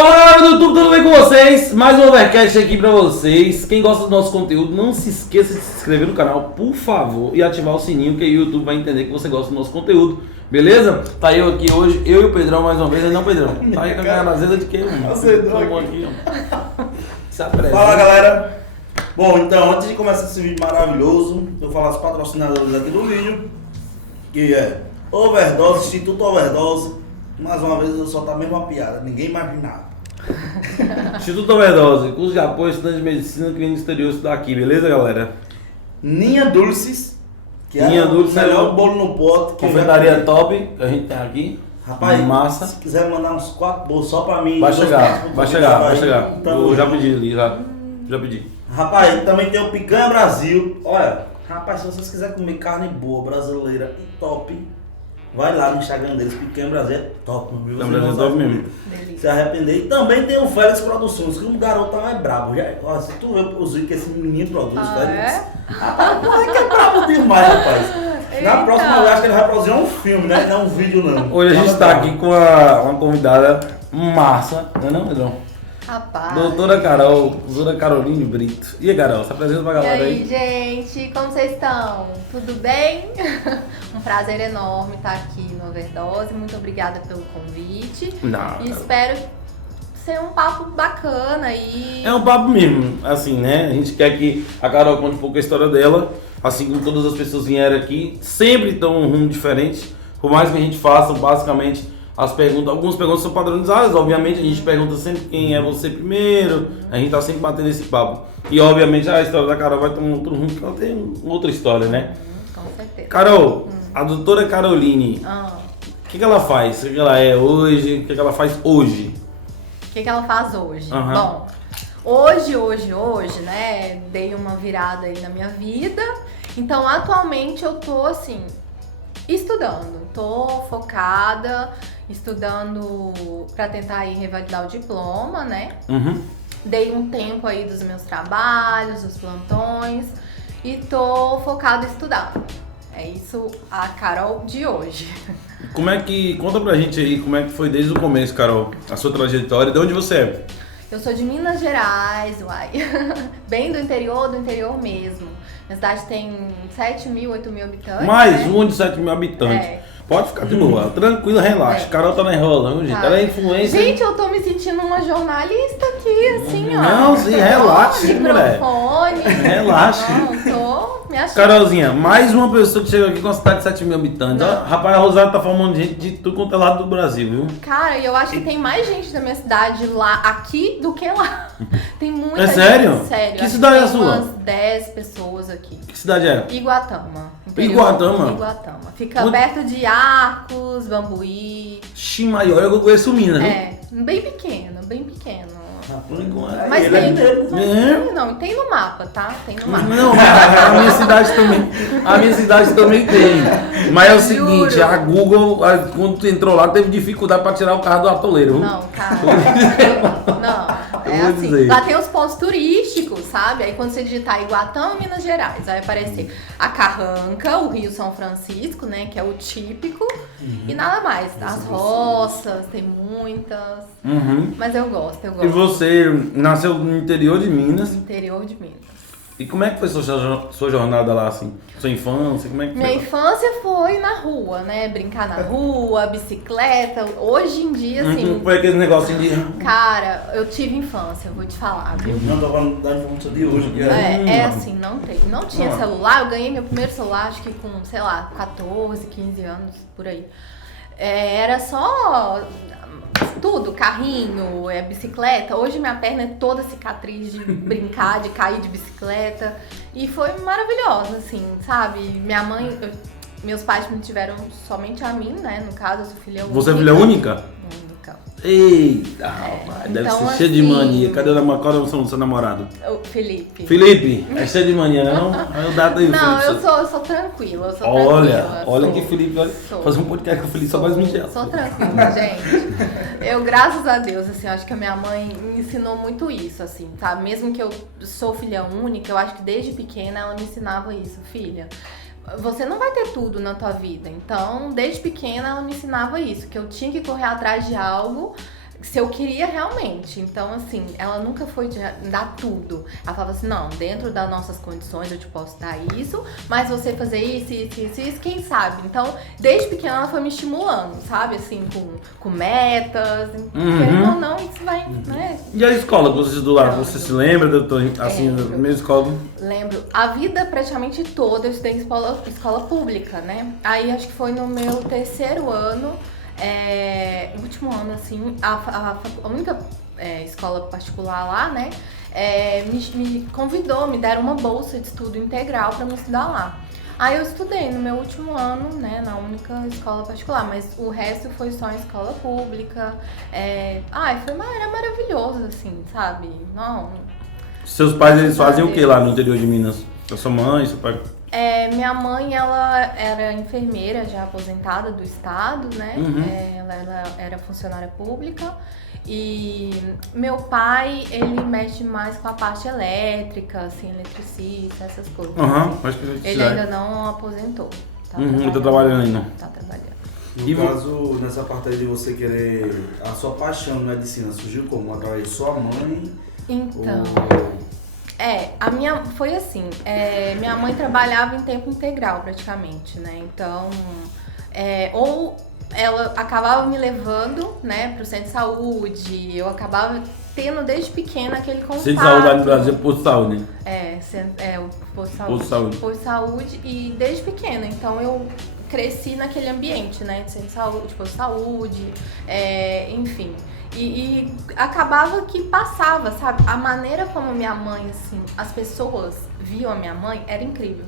Fala galera do YouTube, tudo bem com vocês? Mais um Overcast aqui pra vocês. Quem gosta do nosso conteúdo, não se esqueça de se inscrever no canal, por favor, e ativar o sininho, que aí o YouTube vai entender que você gosta do nosso conteúdo, beleza? Tá eu aqui hoje, eu e o Pedrão mais uma vez, não Pedrão? Tá aí com a garrazeda de quê, mano? Aqui, ó. Se apresenta. Fala galera! Bom, então antes de começar esse vídeo maravilhoso, eu vou falar os patrocinadores aqui do vídeo, que é Overdose, Instituto Overdose. Mais uma vez eu só tá a mesma piada, ninguém imaginava. Instituto Overdose, curso de apoio, estudante de medicina, clínica exterior, estudar aqui, beleza galera? Ninha Dulces, que Ninha é Dulces, o melhor bolo no pote. Que confeitaria top que a gente tem aqui. Rapaz, massa. Se quiser mandar uns 4 bolos só pra mim. Vai chegar. Então, Eu já pedi ali, já pedi. Rapaz, também tem o Picanha Brasil. Olha, rapaz, se vocês quiserem comer carne boa, brasileira e top, vai lá no Instagram deles, Picanha Brasil é top, meu Picanha Brasil é top mesmo. Se arrepender. E também tem o Félix Produções, que o garoto é brabo. Já, ó, se tu vê os vídeos que esse menino produz, Félix. Rapaz, que é brabo demais, rapaz. Na próxima vez acho que ele vai produzir um filme, né? Não um vídeo não. Hoje a gente tá aqui com uma convidada massa, não é não, Pedrão? Rapaz. Doutora Carol, doutora Caroline Brito. E aí, Carol, se apresenta pra E galera aí, aí. gente, como vocês estão? Tudo bem? Um prazer enorme estar aqui no Overdose. Muito obrigada pelo convite. Não, E espero ser um papo bacana aí. é um papo mesmo, assim, né? A gente quer que a Carol conte um pouco a história dela, assim como todas as pessoas vieram aqui, sempre estão um rumo diferente, por mais que a gente faça, basicamente, as perguntas, algumas perguntas são padronizadas, obviamente a gente pergunta sempre quem é você primeiro, a gente tá sempre batendo esse papo. E obviamente a história da Carol vai tomar um outro rumo, porque ela tem outra história, né? Com certeza. Carol, a doutora Caroline, Ah, o que ela faz? O que ela é hoje? O que ela faz hoje? o que ela faz hoje? Aham. Bom, hoje, né, dei uma virada aí na minha vida. Então, atualmente eu tô, assim, estudando. Tô focada, estudando pra tentar aí revalidar o diploma, né? Uhum. Dei um tempo aí dos meus trabalhos, dos plantões e tô focada em estudar. É isso a Carol de hoje. Como é que, conta pra gente aí, como é que foi desde o começo, Carol, a sua trajetória, de onde você é? Eu sou de Minas Gerais, uai. Bem do interior mesmo. Minha cidade tem 7 mil, 8 mil habitantes. Mais né? um de 7 mil habitantes. É. Pode ficar de boa, tranquila, relaxa. É. Carol tá na enrolando, gente. Tá. Ela é influencer. Gente, eu tô me sentindo uma jornalista aqui, assim, ó. Não, sim, relaxe, mulher. Microfone. Relaxe. Não, tô me achando. Carolzinha, mais uma pessoa que chega aqui com uma cidade de 7 mil habitantes. Não. Ó, rapaz, a Rosário tá formando gente de tudo quanto é lado do Brasil, viu? Cara, e eu acho que tem mais gente da minha cidade lá, aqui, do que lá. Tem muita É gente. sério? Sério. Que acho cidade tem é a sua? umas 10 pessoas aqui. Que cidade é? Iguatama. Iguatama? Iguatama. Fica Onde? perto de Arcos, Bambuí. Ximaior, eu conheço Minas, viu? É, bem pequeno, bem pequeno. Por enquanto. Mas ele é tem, mineiro, mas né? não, tem no mapa, tá? Tem no mapa. Não, a minha cidade também. A minha cidade também tem. Mas é o seguinte, Juro. a Google, quando tu entrou lá, teve dificuldade pra tirar o carro do atoleiro. Viu? Não, cara. Não, Eu é vou assim. dizer. Lá tem os pontos turísticos, sabe? Aí quando você digitar Iguatama, Minas Gerais, vai aparecer a Carranca, o Rio São Francisco, né? Que é o típico. E nada mais. As roças, tem muitas. Uhum. Mas eu gosto. E você nasceu no interior de Minas. Interior de Minas. E como é que foi sua jornada lá, assim? Sua infância, como é que Minha foi? infância foi na rua, né? Brincar na rua, bicicleta. Hoje em dia, assim, Foi aquele negocinho de... cara, eu tive infância, vou te falar, viu? Não tô falando da informação de hoje, que É assim, não tinha Ah. celular. Eu ganhei meu primeiro celular, acho que com, sei lá, 14, 15 anos, por aí. Era só tudo, carrinho, bicicleta. Hoje minha perna é toda cicatriz de brincar, de cair de bicicleta. E foi maravilhosa, assim, sabe? Minha mãe, meus pais me tiveram somente a mim, né? No caso, eu sou filha única. Você é filha única? Única. Eita, rapaz, deve então, ser cheio de assim, mania. Cadê o seu namorado? O Felipe. Felipe, é cheio de mania, não? Aí eu dado aí, Não, Felipe. eu sou tranquila, eu sou Olha tranquila. olha que Felipe, olha, Sou. fazer um podcast com o Felipe só mais mentira. Sou tranquila, gente. Eu, graças a Deus, assim, acho que a minha mãe me ensinou muito isso, assim, tá? Mesmo que eu sou filha única, eu acho que desde pequena ela me ensinava isso, filha. Você não vai ter tudo na tua vida. Então, desde pequena ela me ensinava isso, que eu tinha que correr atrás de algo se eu queria realmente. Então, assim, ela nunca foi de dar tudo. Ela falava assim, não, dentro das nossas condições eu te posso dar isso, mas você fazer isso, quem sabe? Então, desde pequena ela foi me estimulando, sabe? Assim, com metas, querendo ou não, isso vai, né? E a escola que você estudou lá, você se lembra, doutor, assim, da mesma escola? Lembro. A vida praticamente toda eu estudei em escola pública, né? Aí acho que foi no meu terceiro ano, último ano, assim, a única escola particular lá, né? Me convidou, me deram uma bolsa de estudo integral para me estudar lá. Aí eu estudei no meu último ano, né, na única escola particular, mas o resto foi só em escola pública. Era maravilhoso, assim, sabe? Não. Seus pais, eles faziam o que lá no interior de Minas? A sua mãe, seu pai? Minha mãe, ela era enfermeira já aposentada do estado, né? Ela era funcionária pública. E meu pai, ele mexe mais com a parte elétrica, assim, eletricista, essas coisas. Acho que ele ainda não aposentou. Tá trabalhando ainda. Tá trabalhando. No caso, nessa parte aí de você querer, a sua paixão na medicina surgiu como? Através de sua mãe? Então, foi assim, minha mãe trabalhava em tempo integral praticamente, né? Então, ou ela acabava me levando, né, pro centro de saúde, eu acabava tendo desde pequena aquele contato. Centro de saúde lá no Brasil, posto de saúde, né? O posto de saúde. Posto de saúde. Posto de saúde, e desde pequena, então eu cresci naquele ambiente, né, de centro de saúde, posto de saúde, enfim. E acabava que passava, sabe? A maneira como minha mãe, assim, as pessoas viam a minha mãe era incrível.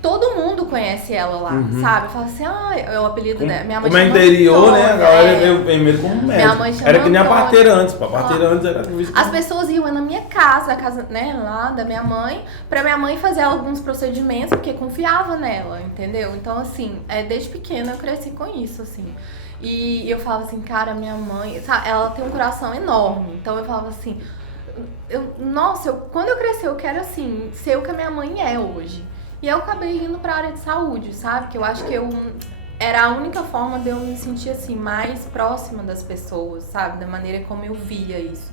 Todo mundo conhece ela lá, sabe? Fala assim, é o apelido dela. Minha mãe como é interior, né? A galera veio primeiro como médico. Minha mãe chama era que nem a Antônia. parteira antes, pô. A parteira antes era isso. As pessoas iam na minha casa, né, lá da minha mãe, pra minha mãe fazer alguns procedimentos, porque confiava nela, entendeu? Então, assim, desde pequena eu cresci com isso, assim. E eu falava assim, cara, minha mãe, sabe, ela tem um coração enorme. Então eu falava assim, quando eu crescer eu quero, assim, ser o que a minha mãe é hoje. E eu acabei indo pra área de saúde, sabe? Que eu acho que era a única forma de eu me sentir, assim, mais próxima das pessoas, sabe? Da maneira como eu via isso.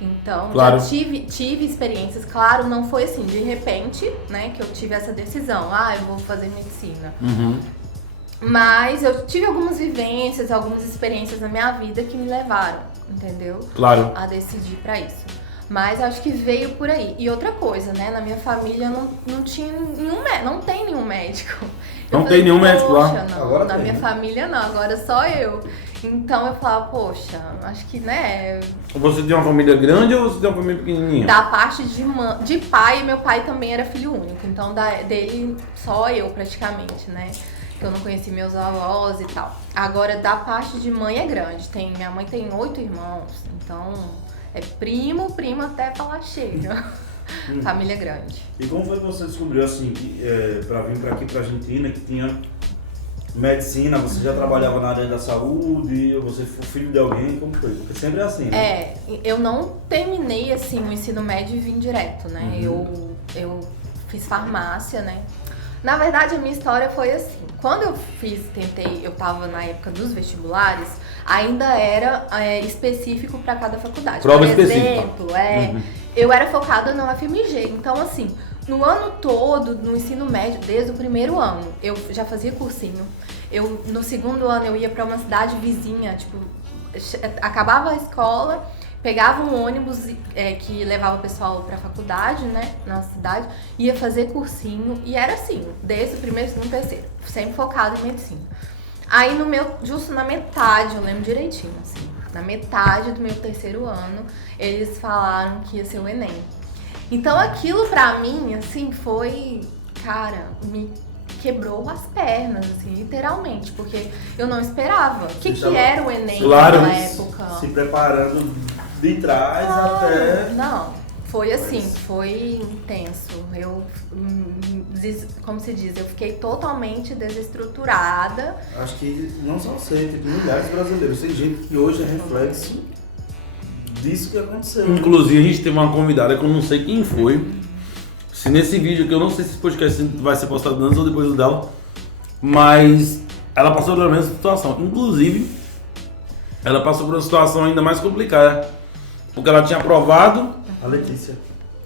Então, claro. Já tive experiências, claro, não foi assim, de repente, né, que eu tive essa decisão, eu vou fazer medicina. Mas eu tive algumas vivências, algumas experiências na minha vida que me levaram, entendeu? Claro. A decidir pra isso. Mas acho que veio por aí. E outra coisa, né? Na minha família não tinha não tem nenhum médico. Não tem nenhum médico lá? Não, agora na tem, minha né? família não, agora só eu. Então eu falava, poxa, acho que, né? Você tem uma família grande ou você tem uma família pequenininha? Da parte de pai, meu pai também era filho único. Então dele só eu praticamente, né? Que eu não conheci meus avós e tal. Agora, da parte de mãe é grande. Minha mãe tem 8 irmãos, então é primo até falar chega. Família grande. E como foi que você descobriu, assim, pra vir pra aqui, pra Argentina, que tinha medicina, você já trabalhava na área da saúde, ou você foi filho de alguém, como foi? Porque sempre é assim, né? Eu não terminei, assim, o ensino médio e vim direto, né? Eu fiz farmácia, né? Na verdade, a minha história foi assim. Quando eu eu tava na época dos vestibulares, ainda era específico para cada faculdade. Prova Por específica. exemplo, eu era focada no UFMG. Então, assim, no ano todo, no ensino médio, desde o primeiro ano, eu já fazia cursinho. No segundo ano, eu ia para uma cidade vizinha, tipo, acabava a escola, pegava um ônibus que levava o pessoal pra faculdade, né, na cidade, ia fazer cursinho, e era assim, desde o primeiro, segundo, terceiro, sempre focado em medicina. Aí justo na metade, eu lembro direitinho, assim, na metade do meu terceiro ano, eles falaram que ia ser o Enem. Então aquilo pra mim, assim, foi, cara, me quebrou as pernas, assim, literalmente, porque eu não esperava. O que era o Enem naquela época? Se preparando de trás até... Não, foi assim, foi intenso. Como se diz, eu fiquei totalmente desestruturada. Acho que não só você, tem milhares de brasileiros. Tem gente que hoje é reflexo disso que aconteceu. Inclusive, a gente teve uma convidada que eu não sei quem foi. Se nesse vídeo, que eu não sei se esse podcast vai ser postado antes ou depois do dela, mas ela passou pela mesma situação. Inclusive, ela passou por uma situação ainda mais complicada. Porque ela tinha aprovado. A Letícia.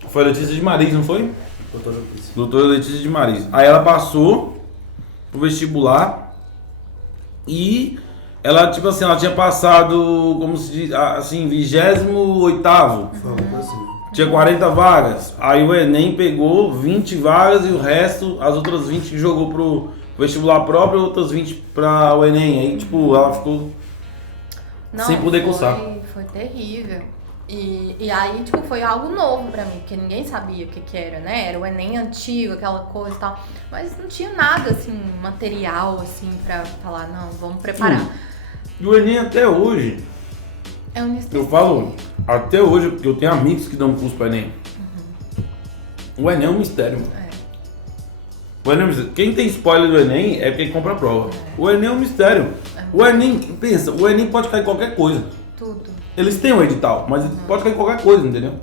Foi a Letícia de Maris, não foi? Doutora Letícia. Doutora Letícia de Maris. Aí ela passou pro vestibular e ela, tipo assim, ela tinha passado, como se diz, assim, 28º. Foi uma coisa assim. Tinha 40 vagas. Aí o Enem pegou 20 vagas e o resto, as outras 20 que jogou pro vestibular próprio, outras 20 pra o Enem. Aí, tipo, ela ficou sem poder cursar. Foi terrível. E aí, tipo, foi algo novo pra mim, porque ninguém sabia o que era, né? Era o Enem antigo, aquela coisa e tal. Mas não tinha nada, assim, material, assim, pra falar, não, vamos preparar. E o Enem até hoje, É um eu falo, até hoje, porque eu tenho amigos que dão curso pro Enem. O Enem é um mistério, mano. O Enem é um mistério. Quem tem spoiler do Enem é quem compra a prova. O Enem é um mistério. O Enem, pensa, o Enem pode cair qualquer coisa. Tudo. Eles têm um edital, mas pode cair qualquer coisa, entendeu?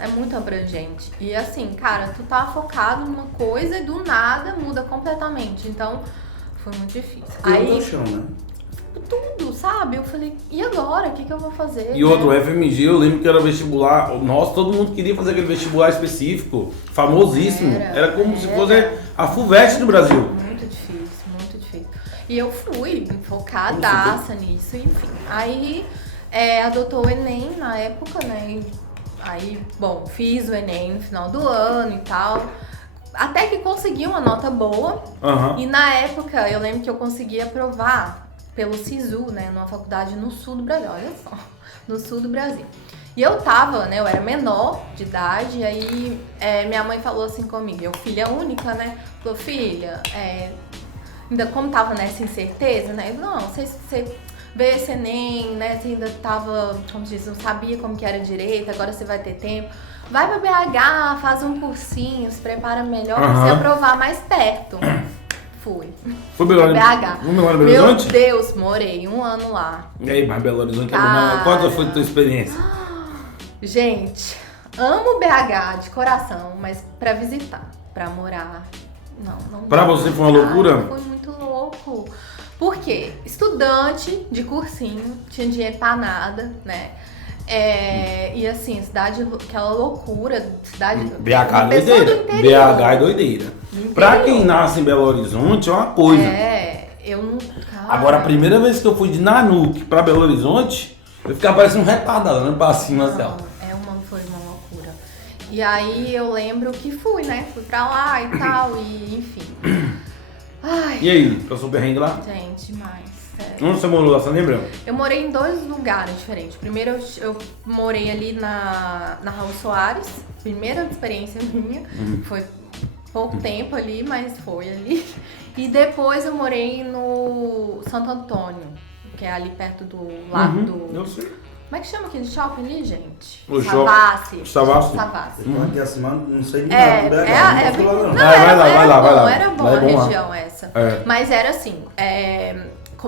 É muito abrangente. E assim, cara, tu tá focado numa coisa e do nada muda completamente. Então, foi muito difícil. Aí, no chão, né? Tudo, sabe? Eu falei, e agora? O que eu vou fazer? E outro, o FMG, eu lembro que era vestibular, nossa, todo mundo queria fazer aquele vestibular específico, famosíssimo. Era como se fosse a FUVEST no Brasil. Muito difícil, muito difícil. E eu fui focadaça nisso, enfim. Aí adotou o Enem na época, né? Aí, bom, fiz o Enem no final do ano e tal. Até que consegui uma nota boa. E na época, eu lembro que eu consegui aprovar pelo SISU, né, numa faculdade no sul do Brasil, olha só, no sul do Brasil. E eu tava, né, eu era menor de idade, e aí minha mãe falou assim comigo, eu filha única, né, falou, filha, ainda como tava nessa incerteza, né, não, você veio esse Enem, né, você ainda tava, como diz, não sabia como que era direito, agora você vai ter tempo, vai pra BH, faz um cursinho, se prepara melhor pra você aprovar mais perto. Fui. Foi Belo BH. Belo Horizonte? Meu Deus, morei 1 ano lá. E aí, mas Belo Horizonte é bom. Qual foi a tua experiência? Gente, amo BH de coração, mas pra visitar, pra morar, não. Pra você foi uma loucura? Foi muito louco. Por quê? Estudante de cursinho, tinha dinheiro pra nada, né? E assim, cidade, aquela loucura, cidade... BH é doideira. BH é doideira. Pra quem nasce em Belo Horizonte é uma coisa. Eu não... Cara, agora, a primeira vez que eu fui de Nanuque pra Belo Horizonte, eu ficava parecendo um retardado, andando pra cima, assim, ó. Foi uma loucura. E aí eu lembro que fui, né? Fui pra lá e tal, e enfim. Ai, e aí, passou o perrengue lá? gente, demais. Onde você morou lá, você lembra? Eu morei em 2 lugares diferentes. Primeiro eu morei ali na Raul Soares, primeira experiência minha. Foi pouco tempo ali, mas foi ali. E depois eu morei no Santo Antônio, que é ali perto do lado do... Eu sei. Como é que chama aquele shopping ali, gente? O Savassi. Savassi. Eu tô aqui acima, não sei nem Vai lá. Era bom Lá é a bom região essa. Mas era assim,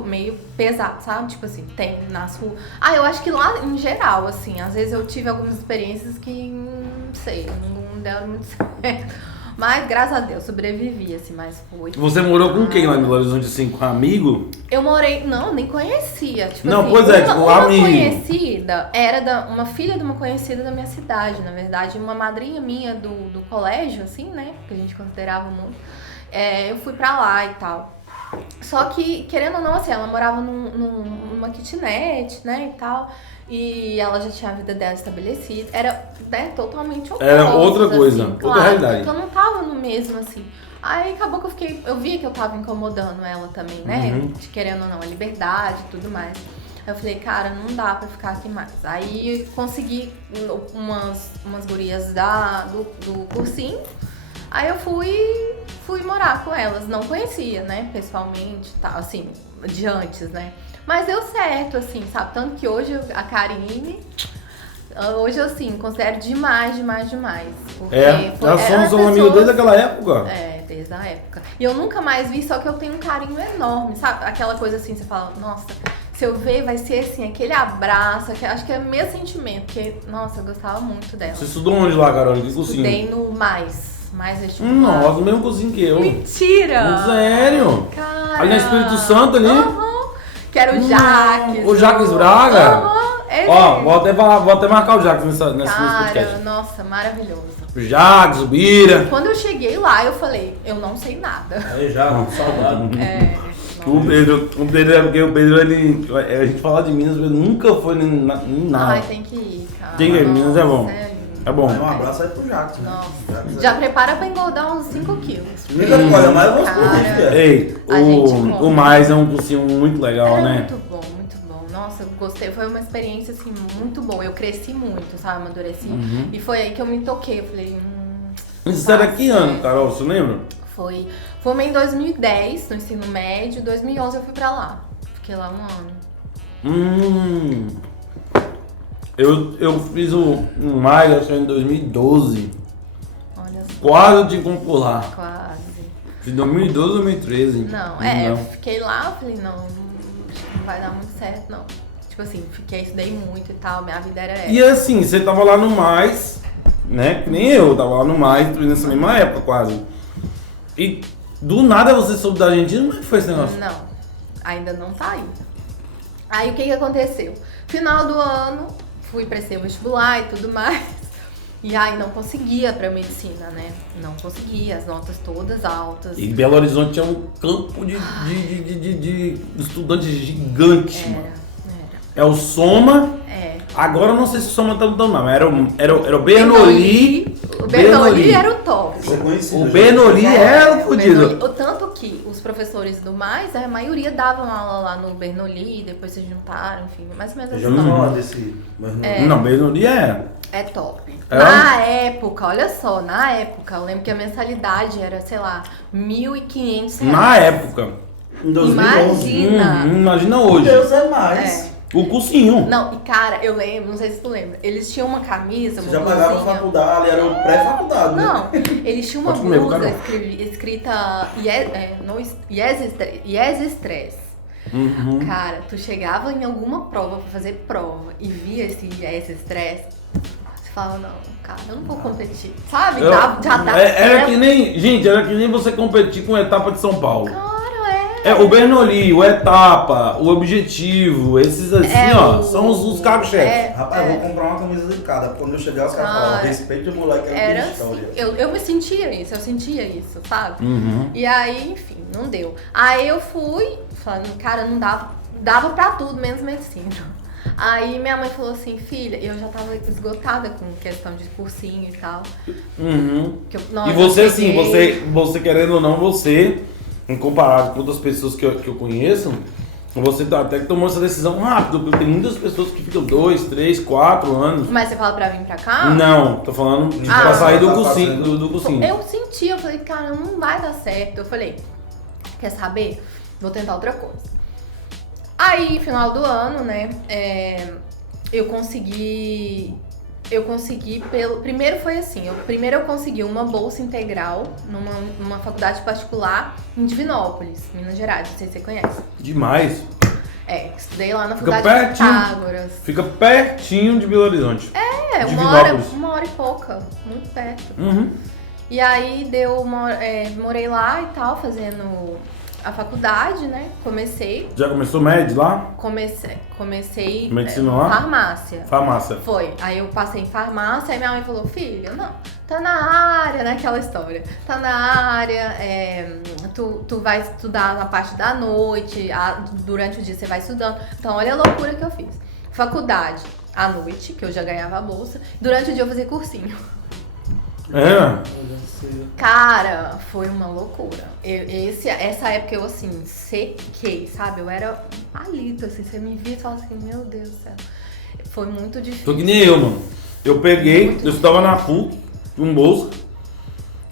meio pesado, sabe? Tipo assim, tem nas ruas. Eu acho que lá em geral, assim, às vezes eu tive algumas experiências que, não sei, não deram muito certo. Mas, graças a Deus, sobrevivi, assim, mas foi. Você morou com quem lá em Belo Horizonte, assim, com um amigo? Eu morei, não, nem conhecia. Tipo não, assim, pois é, tipo, uma amigo. conhecida, era uma filha de uma conhecida da minha cidade, na verdade, uma madrinha minha do colégio, assim, né, que a gente considerava muito. Eu fui pra lá e tal. Só que, querendo ou não, assim, ela morava numa kitnet, né, e tal. E ela já tinha a vida dela estabelecida. Era, né, totalmente oposta. Era outra coisa, assim, outra claro, realidade. Então eu não tava no mesmo, assim. Aí acabou que eu via que eu tava incomodando ela também, né? Querendo ou não, a liberdade e tudo mais. Aí eu falei, cara, não dá pra ficar aqui mais. Aí consegui umas gurias do cursinho. Aí eu fui morar com elas. Não conhecia, né, pessoalmente, tal, assim, de antes, né? Mas deu certo, assim, sabe? Tanto que hoje a Karine, hoje eu, assim, considero demais. Porque nós somos amigos desde aquela época. Desde a época. E eu nunca mais vi, só que eu tenho um carinho enorme, sabe? Aquela coisa assim, você fala, nossa, se eu ver vai ser assim, aquele abraço, acho que é o mesmo sentimento, porque, nossa, eu gostava muito dela. Você estudou onde lá, Carol? Que cursinho? Estudei no mais vestibular. Nossa, o mesmo cursinho que eu. Mentira! Sério? Cara! Ali no Espírito Santo, ali? que era o Jaques. O Jaques Braga? Ó, vou até marcar o Jaques nesse podcast. Cara, nossa, maravilhoso. O Jaques, o Bira. Quando eu cheguei lá, eu falei, eu não sei nada. Aí já, saudade. O Pedro é porque o Pedro, a gente fala de Minas, mas nunca foi em nada. Ai, tem que ir, cara. Tem que ir, Minas é bom. É bom. Um abraço aí pro Jacques. Nossa. Já prepara pra engordar uns 5 quilos. Muita coisa, mas eu vou explodir, Ei, o Mais é um cursinho muito legal, né? Muito bom, muito bom. Nossa, eu gostei. Foi uma experiência, assim, muito boa. Eu cresci muito, sabe? Amadureci. E foi aí que eu me toquei. Eu falei, Isso era que ano, Carol? Você lembra? Formei em 2010, no ensino médio. Em 2011 eu fui pra lá. Fiquei lá um ano. Eu fiz o Mais, acho que em 2012. Olha só. Quase de concurso. Quase. Fiz 2012, 2013. Não, eu fiquei lá, eu falei, não vai dar muito certo, não. Tipo assim, estudei muito e tal, minha vida era essa. E assim, você tava lá no Mais, né? Que nem eu, tava lá no Mais, nessa mesma época quase. E do nada você soube da Argentina, como é que foi esse negócio? Não, ainda não tá aí. Aí o que aconteceu? Final do ano, fui prestar o vestibular e tudo mais. E aí não conseguia pra medicina, né? Não conseguia, as notas todas altas. E Belo Horizonte tinha um campo de estudantes gigante, mano. É o Soma. Agora eu não sei se o Soma tá tão mal, mas era o Bernoulli. O Bernoulli era o top. O Bernoulli era o fodido. Tanto que os professores do Mais, a maioria davam aula lá no Bernoulli, depois se juntaram, enfim, mais ou menos assim. Eu já não falo desse Bernoulli. Não, Bernoulli é top. Na época, olha só, eu lembro que a mensalidade era, sei lá, R$1.500. Na época. Em 2011. Imagina hoje. Deus é mais. O cursinho. Não, e cara, eu lembro, não sei se tu lembra, eles tinham uma camisa, Você já pagava a faculdade, era o pré-faculdade, né? Não, eles tinham uma blusa escrita Yes Stress. Cara, tu chegava em alguma prova pra fazer prova e via esse Yes Stress, você falava, não, cara, eu não vou competir. Sabe? Era que nem você competir com a etapa de São Paulo. Cara, o Bernoulli, o Etapa, o Objetivo, esses assim, são os cargos-chefes. Rapaz, eu vou comprar uma camisa de cada. Quando eu chegar, os caras falam, respeite o moleque, era assim, eu me sentia isso, sabe? E aí, enfim, não deu. Aí eu fui, falando, cara, não dava pra tudo, menos medicina. Aí minha mãe falou assim, filha, eu já tava esgotada com questão de cursinho e tal. E você assim, você querendo ou não, você, em comparado com outras pessoas que eu conheço, você até que tomou essa decisão rápido, porque tem muitas pessoas que ficam 2, 3, 4 anos. Mas você fala pra vir pra cá? Não, tô falando pra sair do cursinho. Eu senti, eu falei, cara, não vai dar certo. Eu falei, quer saber? Vou tentar outra coisa. Aí, final do ano, né, eu consegui primeiro foi assim, eu consegui uma bolsa integral numa faculdade particular em Divinópolis, Minas Gerais, não sei se você conhece. Demais. Estudei lá na faculdade de Pitágoras. Fica pertinho de Belo Horizonte. Uma hora e pouca, muito perto. E aí morei lá e tal, fazendo a faculdade, né? Já começou med lá? Comecei medicina lá? Farmácia. Foi. Aí eu passei em farmácia, aí minha mãe falou, filha, não, tá na área, né? Aquela história. Tá na área, tu vai estudar na parte da noite, durante o dia você vai estudando. Então olha a loucura que eu fiz. Faculdade à noite, que eu já ganhava a bolsa, durante o dia eu fazia cursinho. Cara, foi uma loucura. Essa época eu assim, sequei, sabe? Eu era palito, assim, você me via e falava assim, meu Deus do céu. Foi muito difícil. Foi que nem eu, mano. Eu estudava na PUC, com bolsa.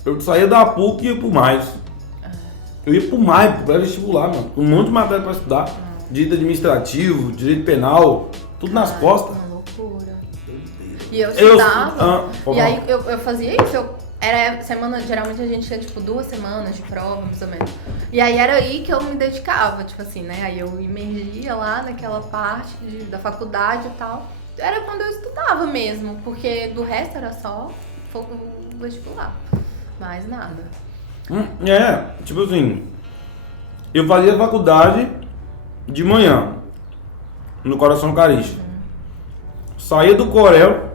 Eu saía da PUC e ia pro Mais. Eu ia pro Mais, pro pré-vestibular, mano. Um monte de matéria pra estudar. Direito administrativo, direito penal, tudo nas costas. Uma loucura. E eu estudava, e aí eu fazia isso, era semana, geralmente a gente tinha tipo 2 semanas de prova, mais ou menos. E aí era aí que eu me dedicava, tipo assim, né? Aí eu emergia lá naquela parte da faculdade e tal. Era quando eu estudava mesmo, porque do resto era só o vestibular, mais nada. Tipo assim, eu fazia faculdade de manhã, no Coração Eucarístico. Saía do Corel,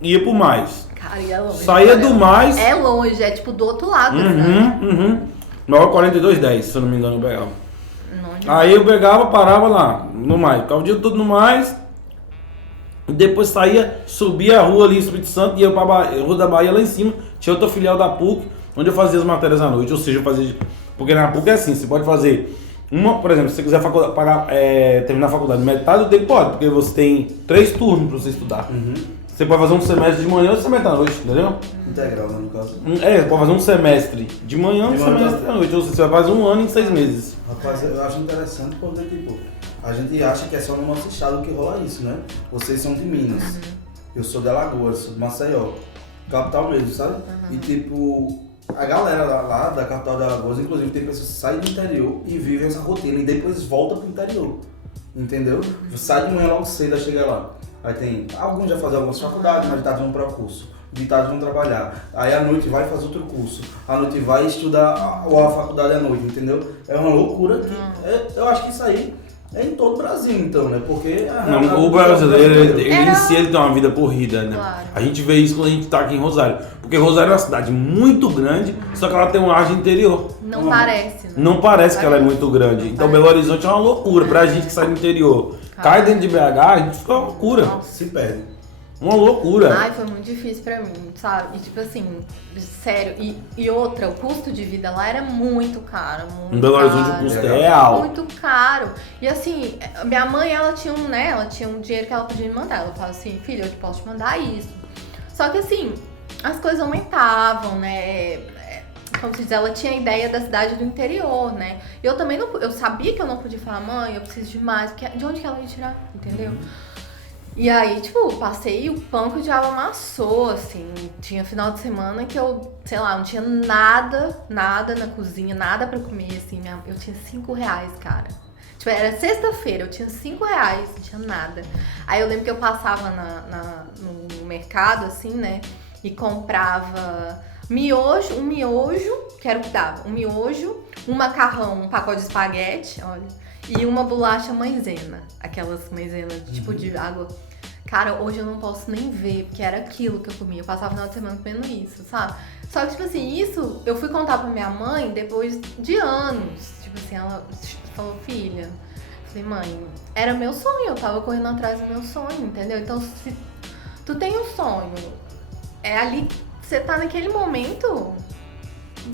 ia pro Mais. Cara, e é longe. Saía do Mais. É longe, é tipo do outro lado. Na hora 42:10, se eu não me engano, eu pegava. Longe. Aí eu pegava, parava lá, no Mais. Ficava o dia todo no Mais. E depois saía, subia a rua ali, Espírito Santo, ia pra Rua da Bahia lá em cima. Tinha outra filial da PUC, onde eu fazia as matérias à noite. Ou seja, eu fazia. Porque na PUC é assim, você pode fazer uma, por exemplo, se você quiser terminar a faculdade metade do tempo, pode, porque você tem 3 turnos pra você estudar. Você pode fazer um semestre de manhã e um semestre à noite, entendeu? Integral, né, no caso. Pode fazer um semestre de manhã e um semestre à noite. Ou seja, você vai fazer 1 ano em 6 meses. Rapaz, eu acho interessante porque, tipo, a gente acha que é só no nosso estado que rola isso, né? Vocês são de Minas, eu sou de Alagoas, sou de Maceió, capital mesmo, sabe? E, tipo, a galera lá da capital de Alagoas, inclusive, tem pessoas que saem do interior e vivem essa rotina e depois voltam pro interior, entendeu? Sai de manhã logo cedo a chegar lá. Aí tem, alguns já fazem algumas faculdades, mas de tarde vão para o curso. De tarde vão trabalhar. Aí à noite vai fazer outro curso. À noite vai estudar a faculdade à noite, entendeu? É uma loucura que eu acho que isso aí é em todo o Brasil, então, né? Porque o brasileiro, ele em si, ele tem uma vida corrida, né? Claro. A gente vê isso quando a gente tá aqui em Rosário. Porque Rosário é uma cidade muito grande, só que ela tem um ar de interior. Não parece, né? Não parece que ela é muito grande. Então Belo Horizonte é uma loucura pra gente que sai do interior. Cai dentro de BH, a gente fica uma loucura. se perde. Uma loucura. Ai, foi muito difícil pra mim, sabe? E tipo assim, sério. E outra, o custo de vida lá era muito caro. Muito Em Belo Horizonte o custo é real. Muito caro. E assim, minha mãe, ela tinha um dinheiro que ela podia me mandar. Ela falava assim, filha, eu posso te mandar isso. Só que assim, as coisas aumentavam, né? Como se diz, ela tinha a ideia da cidade do interior, né? Eu também não, eu sabia que eu não podia falar, mãe, eu preciso de mais, porque de onde que ela ia tirar, entendeu? E aí, tipo, passei o pão que o diabo amassou, assim. Tinha final de semana que eu, sei lá, não tinha nada na cozinha, nada pra comer, assim. Eu tinha R$5, cara. Tipo, era sexta-feira, eu tinha R$5, não tinha nada. Aí eu lembro que eu passava no mercado, assim, né? E comprava um miojo, que era o que dava. Um miojo, um macarrão, um pacote de espaguete, olha. E uma bolacha maisena, aquelas maisenas tipo de água. Cara, hoje eu não posso nem ver, porque era aquilo que eu comia. Eu passava o final de semana comendo isso, sabe? Só que, tipo assim, isso eu fui contar pra minha mãe depois de anos. Tipo assim, ela falou, filha, eu falei, mãe, era meu sonho, eu tava correndo atrás do meu sonho, entendeu? Então, se tu tem um sonho, é ali que você tá naquele momento,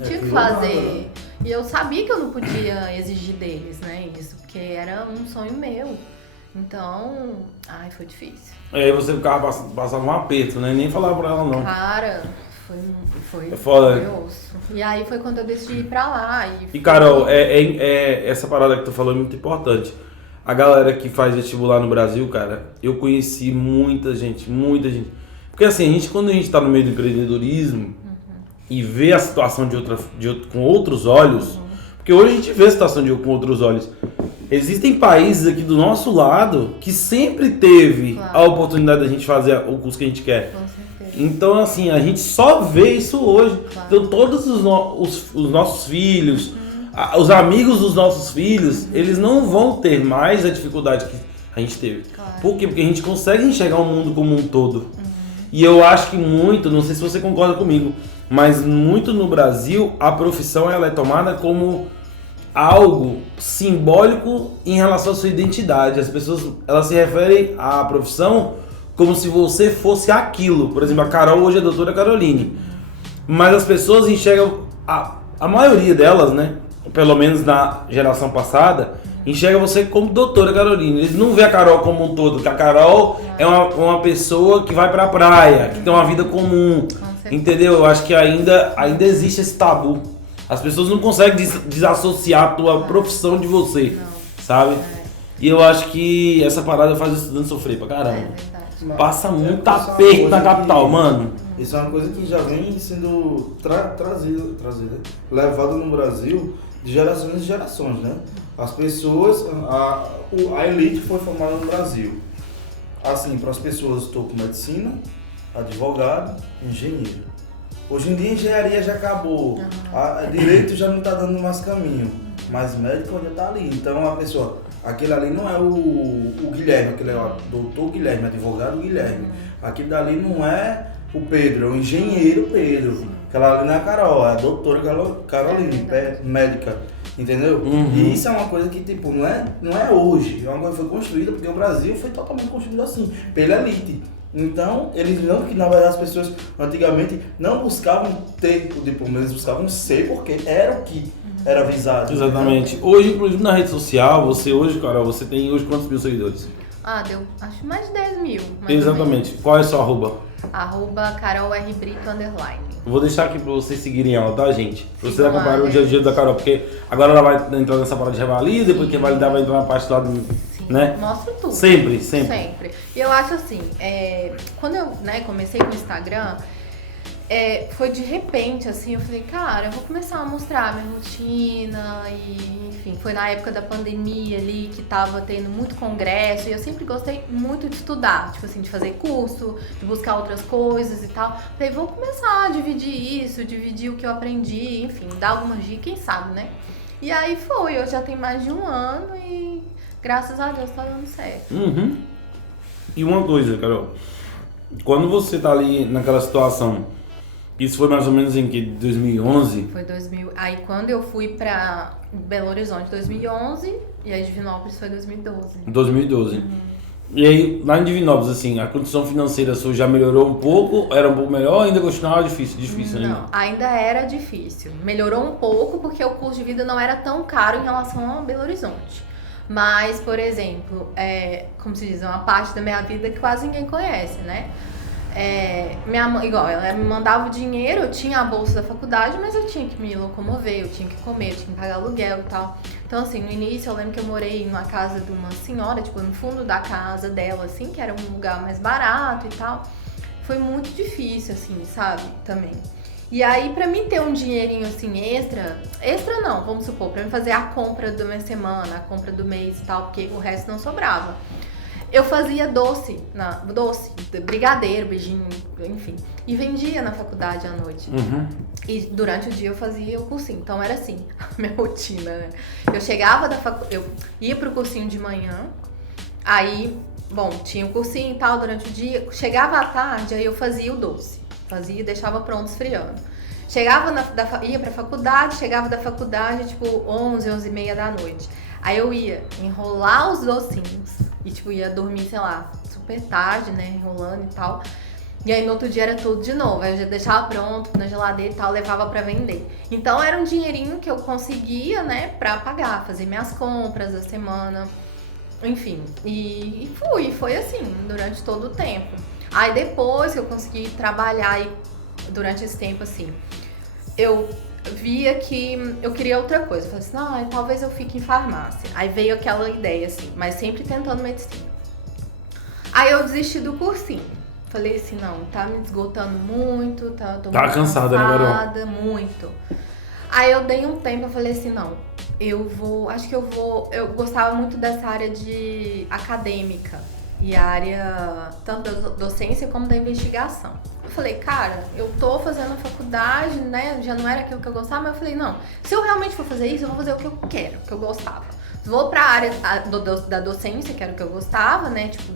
tinha que fazer. E eu sabia que eu não podia exigir deles, né, isso, porque era um sonho meu. Então, foi difícil. Aí você passava um aperto, né? Nem falava pra ela, não. Cara, foi foda. osso. E aí foi quando eu decidi ir pra lá. E Carol, essa parada que tu falou é muito importante. A galera que faz vestibular no Brasil, cara, eu conheci muita gente. Porque assim, quando a gente tá no meio do empreendedorismo e vê a situação com outros olhos, porque hoje a gente vê a situação com outros olhos. Existem países aqui do nosso lado que sempre teve a oportunidade da gente fazer o curso que a gente quer. Com certeza. Então, assim, a gente só vê isso hoje. Então, todos os nossos filhos, os amigos dos nossos filhos, eles não vão ter mais a dificuldade que a gente teve. Claro. Por quê? Porque a gente consegue enxergar o mundo como um todo. E eu acho que muito, não sei se você concorda comigo, mas muito no Brasil, a profissão ela é tomada como algo simbólico em relação à sua identidade. As pessoas elas se referem à profissão como se você fosse aquilo. Por exemplo, a Carol hoje é a doutora Caroline. Mas as pessoas enxergam, a maioria delas, né? Pelo menos na geração passada, enxerga você como doutora Caroline. Eles não vê a Carol como um todo, que a Carol é uma pessoa que vai pra praia, que tem uma vida comum. Entendeu? Eu acho que ainda existe esse tabu. As pessoas não conseguem desassociar a tua profissão de você, sabe? E eu acho que essa parada faz o estudante sofrer pra caramba. É verdade. Passa muito aperto na capital, mano. Isso é uma coisa que já vem sendo trazida, levada no Brasil de gerações em gerações, né? As pessoas, a elite foi formada no Brasil. Assim, para as pessoas, estou com medicina, advogado, engenheiro. Hoje em dia a engenharia já acabou, direito já não está dando mais caminho. mas médico ainda tá ali. Então a pessoa, aquele ali não é o Guilherme, aquele é o doutor Guilherme, advogado Guilherme. Aquele dali não é o Pedro, é o engenheiro Pedro. Aquela ali não é a Carol, é a doutora Caroline, médica. Entendeu? E isso é uma coisa que, tipo, não é hoje. É uma coisa que foi construída, porque o Brasil foi totalmente construído assim, pela elite. Então, eles não, que na verdade as pessoas antigamente não buscavam ter o diploma, eles buscavam ser, porque era o que era visado. Exatamente. Né? Hoje, inclusive na rede social, Carol, você tem hoje quantos mil seguidores? Deu, acho mais de 10 mil. Exatamente. Qual é a sua arroba? @Carol R. Brito _. Vou deixar aqui pra vocês seguirem ela, tá, gente? Pra vocês acompanharem o dia a dia da Carol, porque agora ela vai entrar nessa parada de revalia, depois quem vai lidar vai entrar na parte lá do... Sim, né? mostro tudo. Sempre. E eu acho assim, quando eu comecei com o Instagram, foi de repente, assim, eu falei, cara, eu vou começar a mostrar a minha rotina e, enfim, foi na época da pandemia ali que tava tendo muito congresso e eu sempre gostei muito de estudar, tipo assim, de fazer curso, de buscar outras coisas e tal. Falei, vou começar a dividir isso, dividir o que eu aprendi, enfim, dar algumas dicas, quem sabe, né? E aí eu já tenho mais de 1 ano e graças a Deus tá dando certo. E uma coisa, Carol, quando você tá ali naquela situação, isso foi mais ou menos em que? 2011? Foi 2000. Aí quando eu fui pra Belo Horizonte, 2011, e aí Divinópolis foi 2012. 2012. E aí, lá em Divinópolis, assim, a condição financeira sua já melhorou um pouco? Era um pouco melhor ou ainda continuava difícil ainda? Não, ainda era difícil. Melhorou um pouco porque o custo de vida não era tão caro em relação a Belo Horizonte. Mas, por exemplo, como se diz, uma parte da minha vida que quase ninguém conhece, né? Minha mãe, igual, ela me mandava o dinheiro, eu tinha a bolsa da faculdade, mas eu tinha que me locomover, eu tinha que comer, eu tinha que pagar aluguel e tal. Então, assim, no início eu lembro que eu morei numa casa de uma senhora, tipo, no fundo da casa dela, assim, que era um lugar mais barato e tal. Foi muito difícil, assim, sabe? Também. E aí, pra mim ter um dinheirinho, assim, extra não, vamos supor, pra mim fazer a compra da minha semana, a compra do mês e tal, porque o resto não sobrava. Eu fazia doce, brigadeiro, beijinho, enfim. E vendia na faculdade à noite. E durante o dia eu fazia o cursinho. Então era assim, a minha rotina, né? Eu chegava eu ia pro cursinho de manhã, aí, tinha o cursinho e tal durante o dia. Chegava à tarde, aí eu fazia o doce. Fazia e deixava pronto esfriando. Ia pra faculdade, chegava da faculdade, tipo, 11, 11h30 da noite. Aí eu ia enrolar os docinhos e, tipo, ia dormir, sei lá, super tarde, né, enrolando e tal. E aí no outro dia era tudo de novo. Aí eu já deixava pronto na geladeira e tal, levava pra vender. Então era um dinheirinho que eu conseguia, né, pra pagar, fazer minhas compras da semana. Enfim, e foi assim, durante todo o tempo. Aí depois que eu consegui trabalhar durante esse tempo, assim, eu via que eu queria outra coisa. Eu falei assim, talvez eu fique em farmácia. Aí veio aquela ideia, assim, mas sempre tentando medicina. Aí eu desisti do cursinho. Falei assim, não, tá me esgotando muito, tô muito cansada, né, Carol? Muito. Aí eu dei um tempo, eu falei assim, não, eu gostava muito dessa área de acadêmica. E a área tanto da docência como da investigação. Eu falei, cara, eu tô fazendo a faculdade, né? Já não era aquilo que eu gostava, mas eu falei, não, se eu realmente for fazer isso, eu vou fazer o que eu quero, o que eu gostava. Vou pra área da docência, que era o que eu gostava, né? Tipo,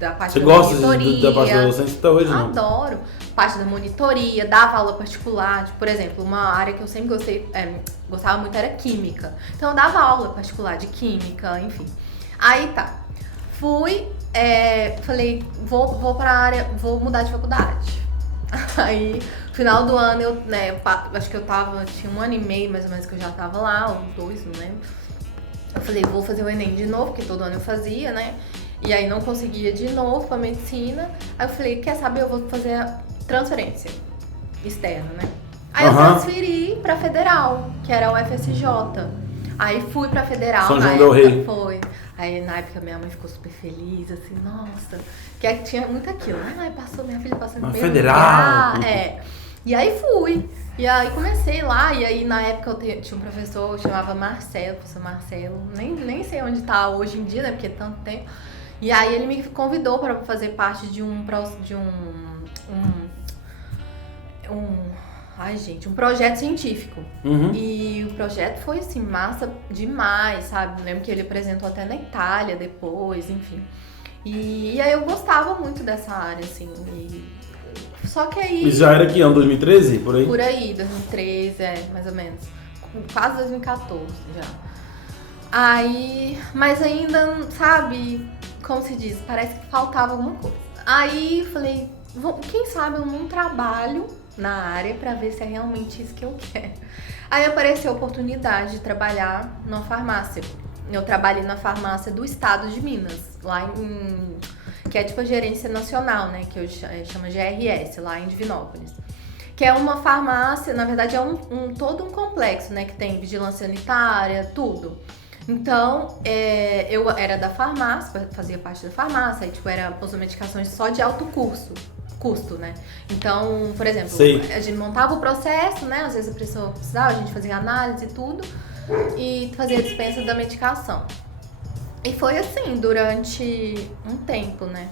da parte da monitoria. Você gosta da parte da docência até hoje, não? Adoro. Parte da monitoria, dava aula particular. Tipo, por exemplo, uma área que eu sempre gostava muito era química. Então eu dava aula particular de química, enfim. Aí tá. Falei, vou pra área, vou mudar de faculdade. Aí, no final do ano, acho que tinha 1 ano e meio mais ou menos que eu já tava lá, ou 2, não lembro. Eu falei, vou fazer o Enem de novo, porque todo ano eu fazia, né? E aí não conseguia de novo pra medicina. Aí eu falei, quer saber, eu vou fazer a transferência externa, né? Aí eu transferi pra Federal, que era a UFSJ. Aí fui pra Federal, São João del Rei. Foi. Aí na época minha mãe ficou super feliz, assim, nossa. Que tinha muito aquilo, né? Minha filha passou no primeiro Federal. lugar. E aí fui. E aí comecei lá, e aí na época eu tinha um professor que chamava Marcelo, professor Marcelo. Nem sei onde tá hoje em dia, né? Porque é tanto tempo. E aí ele me convidou para fazer parte de um Ai, gente, um projeto científico. Uhum. E o projeto foi, assim, massa demais, sabe? Lembro que ele apresentou até na Itália depois, enfim. E aí eu gostava muito dessa área, assim. Só que aí... E já era que ano? 2013? Por aí? Por aí, 2013, mais ou menos. Quase 2014 já. Aí... Mas ainda, sabe... Como se diz? Parece que faltava alguma coisa. Aí falei... Quem sabe eu não trabalho na área pra ver se é realmente isso que eu quero. Aí apareceu a oportunidade de trabalhar numa farmácia. Eu trabalhei na farmácia do estado de Minas, lá em... que é tipo a gerência nacional, né? Que eu chamo GRS, lá em Divinópolis. Que é uma farmácia, na verdade é todo um complexo, né? Que tem vigilância sanitária, tudo. Então, eu era da farmácia, fazia parte da farmácia, aí tipo, era as medicações só de alto custo, né? Então, por exemplo, a gente montava o processo, né? Às vezes a pessoa precisava, a gente fazia análise e tudo, e fazia a dispensa da medicação. E foi assim, durante um tempo, né?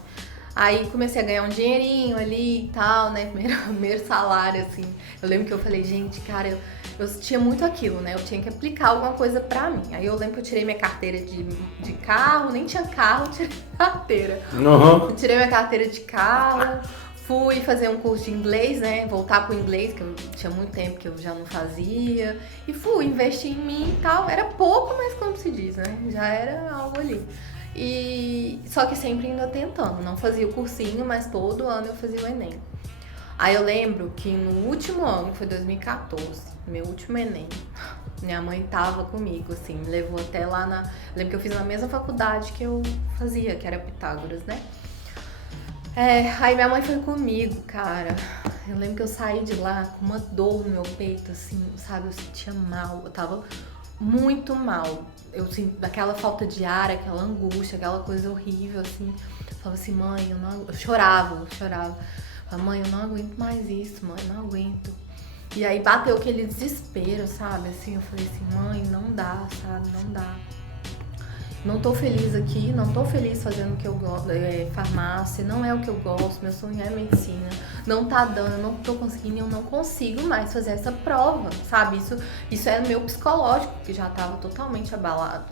Aí comecei a ganhar um dinheirinho ali e tal, né? Primeiro salário, assim. Eu lembro que eu falei, gente, cara, eu tinha muito aquilo, né? Eu tinha que aplicar alguma coisa pra mim. Aí eu lembro que eu tirei minha carteira de carro, nem tinha carro, eu tirei carteira. Uhum. Eu tirei minha carteira de carro, fui fazer um curso de inglês, né? Voltar pro inglês, que eu tinha muito tempo que eu já não fazia. E fui investir em mim e tal. Era pouco, mas como se diz, né? Já era algo ali. Só que sempre ainda tentando. Não fazia o cursinho, mas todo ano eu fazia o Enem. Aí eu lembro que no último ano, que foi 2014, meu último Enem, minha mãe tava comigo, assim, me levou até lá na... Lembro que eu fiz na mesma faculdade que eu fazia, que era Pitágoras, né? Aí minha mãe foi comigo, cara. Eu lembro que eu saí de lá com uma dor no meu peito, assim, sabe? Eu sentia mal, eu tava muito mal. Eu senti aquela falta de ar, aquela angústia, aquela coisa horrível, assim. Eu falava assim, mãe, eu chorava. Falava, mãe, eu não aguento mais isso, mãe, não aguento. E aí bateu aquele desespero, sabe? Assim, eu falei assim, mãe, não dá, sabe? Não dá. Não tô feliz aqui, não tô feliz fazendo o que eu gosto, farmácia, não é o que eu gosto, meu sonho é medicina, não tá dando, eu não tô conseguindo, eu não consigo mais fazer essa prova, sabe? Isso é meu psicológico, que já tava totalmente abalado.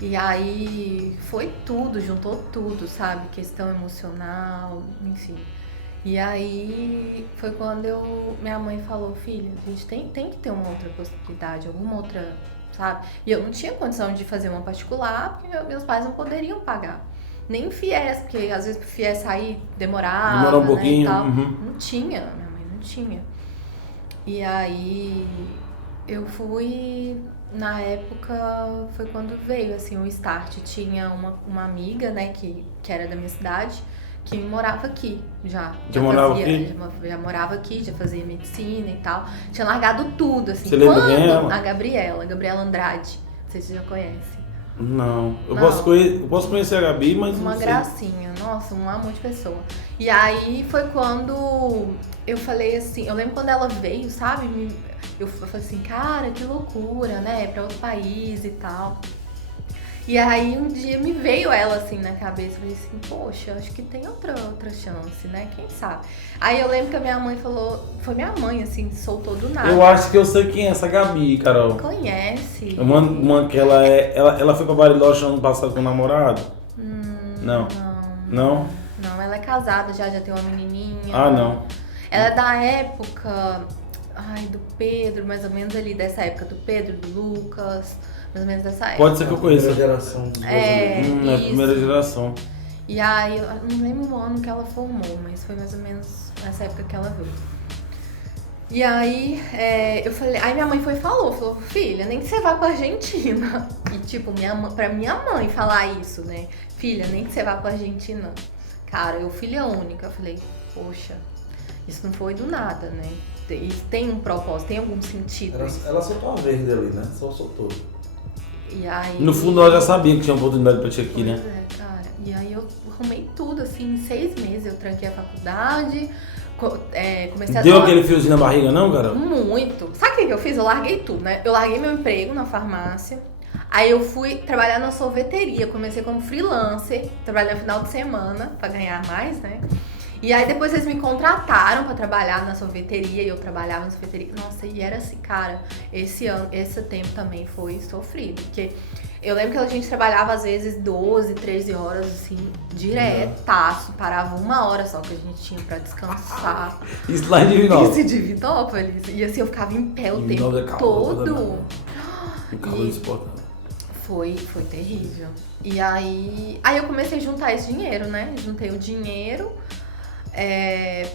E aí foi tudo, juntou tudo, sabe? Questão emocional, enfim. E aí foi quando minha mãe falou, filha, a gente tem que ter uma outra possibilidade, alguma outra... sabe? E eu não tinha condição de fazer uma particular, porque meus pais não poderiam pagar. Nem FIES, porque às vezes o FIES sair demorava, um pouquinho, né, e tal. Uhum. Não tinha, minha mãe não tinha. E aí eu fui, na época, foi quando veio, assim, o start. Tinha uma amiga, né, que era da minha cidade, que morava aqui já. Já morava aqui? Já morava aqui, já fazia medicina e tal. Tinha largado tudo, assim. Você lembra quem é ela? A Gabriela Andrade. Não sei se você já conhece. Não. Eu Não. posso conhecer a Gabi, mas Uma não sei. gracinha. Nossa, um amor de pessoa. E aí foi quando eu falei assim... Eu lembro quando ela veio, sabe? Eu falei assim, cara, que loucura, né? Pra outro país e tal. E aí um dia me veio ela assim na cabeça, eu falei assim, poxa, acho que tem outra chance, né? Quem sabe? Aí eu lembro que a minha mãe falou, foi minha mãe assim, soltou do nada. Eu acho que eu sei quem é essa Gabi, Carol. Conhece? Uma que ela foi pra Bariloche ano passado com o namorado? Não. Não? Não, ela é casada já tem uma menininha. Ah, não. Ela é da época, do Pedro, mais ou menos ali, dessa época, do Pedro, do Lucas... Mais ou menos dessa época. Pode ser que eu conheça. Primeira geração dos É a primeira geração. E aí, eu não lembro o ano que ela formou, mas foi mais ou menos nessa época que ela veio. E aí, eu falei, aí minha mãe falou, filha, nem que você vá pra Argentina. E tipo, pra minha mãe falar isso, né? Filha, nem que você vá pra Argentina. Cara, eu filha única, eu falei, poxa, isso não foi do nada, né? Isso tem um propósito, tem algum sentido. Ela soltou a verde ali, né? Só soltou. E aí... No fundo, ela já sabia que tinha oportunidade pra ti aqui, né? Pois é, cara. E aí eu arrumei tudo, assim, em 6 meses. Eu tranquei a faculdade, comecei a... Deu aquele fiozinho na barriga, não, cara? Muito. Sabe o que eu fiz? Eu larguei tudo, né? Eu larguei meu emprego na farmácia. Aí eu fui trabalhar na sorveteria. Comecei como freelancer, trabalhando no final de semana, pra ganhar mais, né? E aí depois eles me contrataram pra trabalhar na sorveteria e eu trabalhava na sorveteria. Nossa, e era assim, cara, esse tempo também foi sofrido, porque eu lembro que a gente trabalhava às vezes 12, 13 horas, assim, diretaço, parava 1 hora só que a gente tinha pra descansar. Isso lá em Divinópolis. Isso de Vitópolis. E assim, eu ficava em pé o tempo todo. O calor insuportável. Foi terrível. E aí eu comecei a juntar esse dinheiro, né? Juntei o dinheiro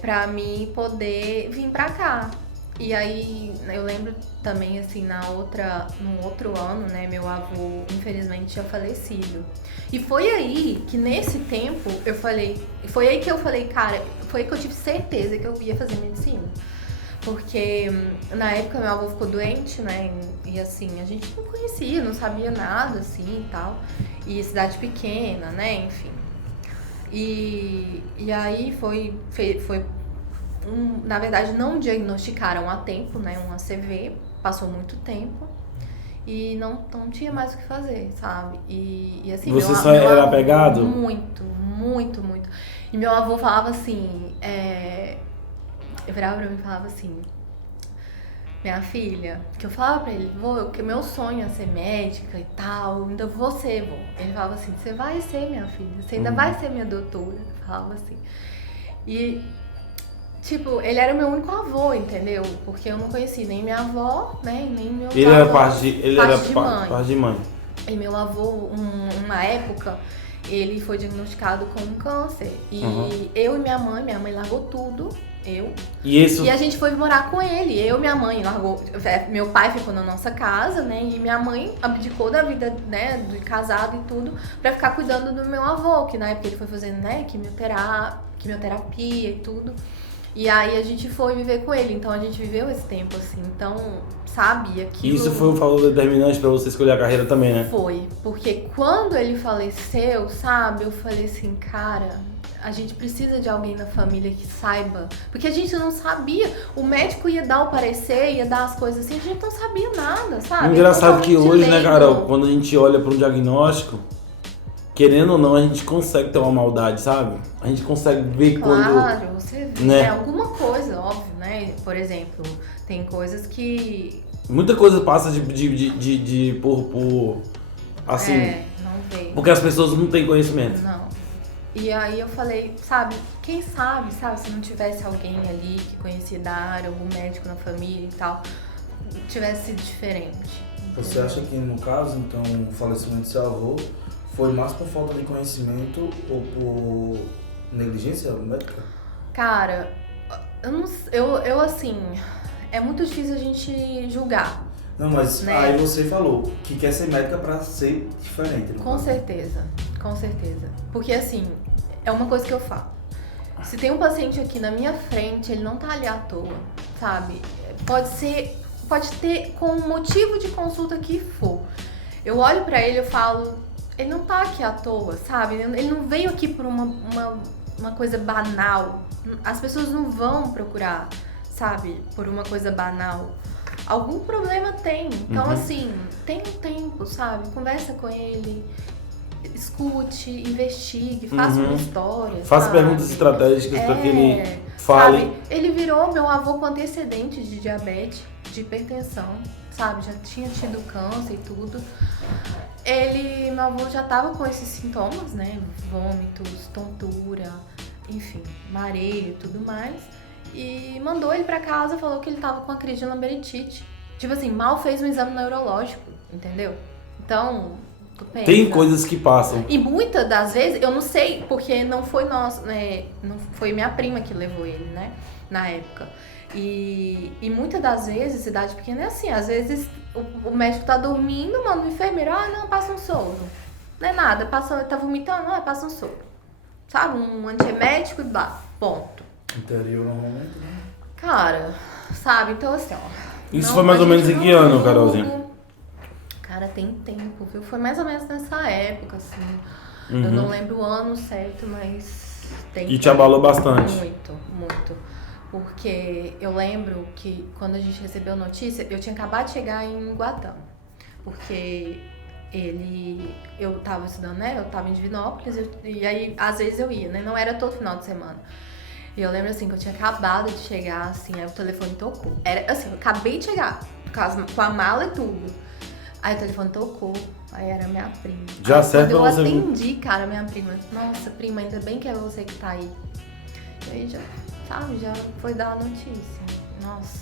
pra mim poder vir pra cá. E aí eu lembro também, assim, no outro ano, né? Meu avô, infelizmente, tinha falecido. E foi aí que nesse tempo foi aí que eu falei, cara, foi aí que eu tive certeza que eu ia fazer medicina. Porque na época meu avô ficou doente, né? E assim, a gente não conhecia, não sabia nada, assim, e tal. E cidade pequena, né? Enfim. E aí na verdade, não diagnosticaram a tempo, né? Um ACV, passou muito tempo. E não tinha mais o que fazer, sabe? E assim... Você só era avô, apegado? Muito. E meu avô falava assim... Eu virava pra mim e falava assim... Minha filha, que eu falava pra ele, que meu sonho é ser médica e tal, ainda vou ser, vô. Ele falava assim, você vai ser, minha filha, você ainda vai ser minha doutora. Eu falava assim. E, tipo, ele era o meu único avô, entendeu? Porque eu não conheci nem minha avó, né, nem meu avô. Ele era parte de mãe. E meu avô, uma época, ele foi diagnosticado com um câncer. E eu e minha mãe largou tudo. E a gente foi morar com ele. Minha mãe largou. Meu pai ficou na nossa casa, né? E minha mãe abdicou da vida, né? De casado e tudo, pra ficar cuidando do meu avô, que na época ele foi fazendo, né? Quimioterapia e tudo. E aí a gente foi viver com ele. Então a gente viveu esse tempo, assim. Então, sabe? Aquilo... Isso foi um fator determinante pra você escolher a carreira também, né? Foi. Porque quando ele faleceu, sabe? Eu falei assim, cara... A gente precisa de alguém na família que saiba. Porque a gente não sabia. O médico ia dar o parecer, ia dar as coisas assim. A gente não sabia nada, sabe? Engraçado que hoje, né, Carol? Quando a gente olha para um diagnóstico, querendo ou não, a gente consegue ter uma maldade, sabe? A gente consegue ver Claro, você vê. Né? Alguma coisa, óbvio, né? Por exemplo, tem coisas que... Muita coisa passa por assim... não vê. Porque as pessoas não têm conhecimento. Não. E aí eu falei, sabe, quem sabe, se não tivesse alguém ali que conhecia da área, algum médico na família e tal, tivesse sido diferente. Você acha que no caso, então, o falecimento do seu avô foi mais por falta de conhecimento ou por negligência médica? Cara, eu assim, é muito difícil a gente julgar. Não, mas né? Aí você falou que quer ser médica pra ser diferente. Com certeza. Porque assim, é uma coisa que eu falo. Se tem um paciente aqui na minha frente, ele não tá ali à toa, sabe? Pode ter com o motivo de consulta que for. Eu olho pra ele e falo, ele não tá aqui à toa, sabe? Ele não veio aqui por uma coisa banal. As pessoas não vão procurar, sabe? Por uma coisa banal. Algum problema tem. Então, assim, tem um tempo, sabe? Conversa com ele, escute, investigue, faça uma história. Faça perguntas estratégicas para que ele fale. Sabe? Ele virou meu avô com antecedente de diabetes, de hipertensão, sabe? Já tinha tido câncer e tudo. Meu avô já tava com esses sintomas, né? Vômitos, tontura, enfim, mareio e tudo mais. E mandou ele pra casa, falou que ele tava com a crise de labirintite. Tipo assim, mal fez um exame neurológico, entendeu? Então, tu pensa. Tem coisas que passam. E muitas das vezes, eu não sei, porque não foi nosso, né? Não foi minha prima que levou ele, né? Na época. E muitas das vezes, cidade pequena é assim, às vezes o médico tá dormindo, manda o enfermeiro, não, passa um soro. Não é nada, tá vomitando, passa um soro. Sabe? Um antiemético e blá, ponto. Interior normalmente, né? Cara, sabe? Então assim, ó. Isso foi mais ou menos em que ano, Carolzinha? Cara, tem tempo, viu? Foi mais ou menos nessa época, assim. Eu não lembro o ano certo, mas tem. E te abalou bastante? Muito. Porque eu lembro que quando a gente recebeu a notícia, eu tinha acabado de chegar em Guatã. Porque eu tava estudando, né? Eu tava em Divinópolis, e aí às vezes eu ia, né? Não era todo final de semana. E eu lembro assim que eu tinha acabado de chegar, assim, aí o telefone tocou. Era assim, eu acabei de chegar, com a mala e tudo. Aí o telefone tocou, aí era minha prima. Já aí, certo quando eu você... atendi, cara, minha prima, nossa, prima, ainda bem que é você que tá aí. E aí já, sabe, já foi dar a notícia. Nossa,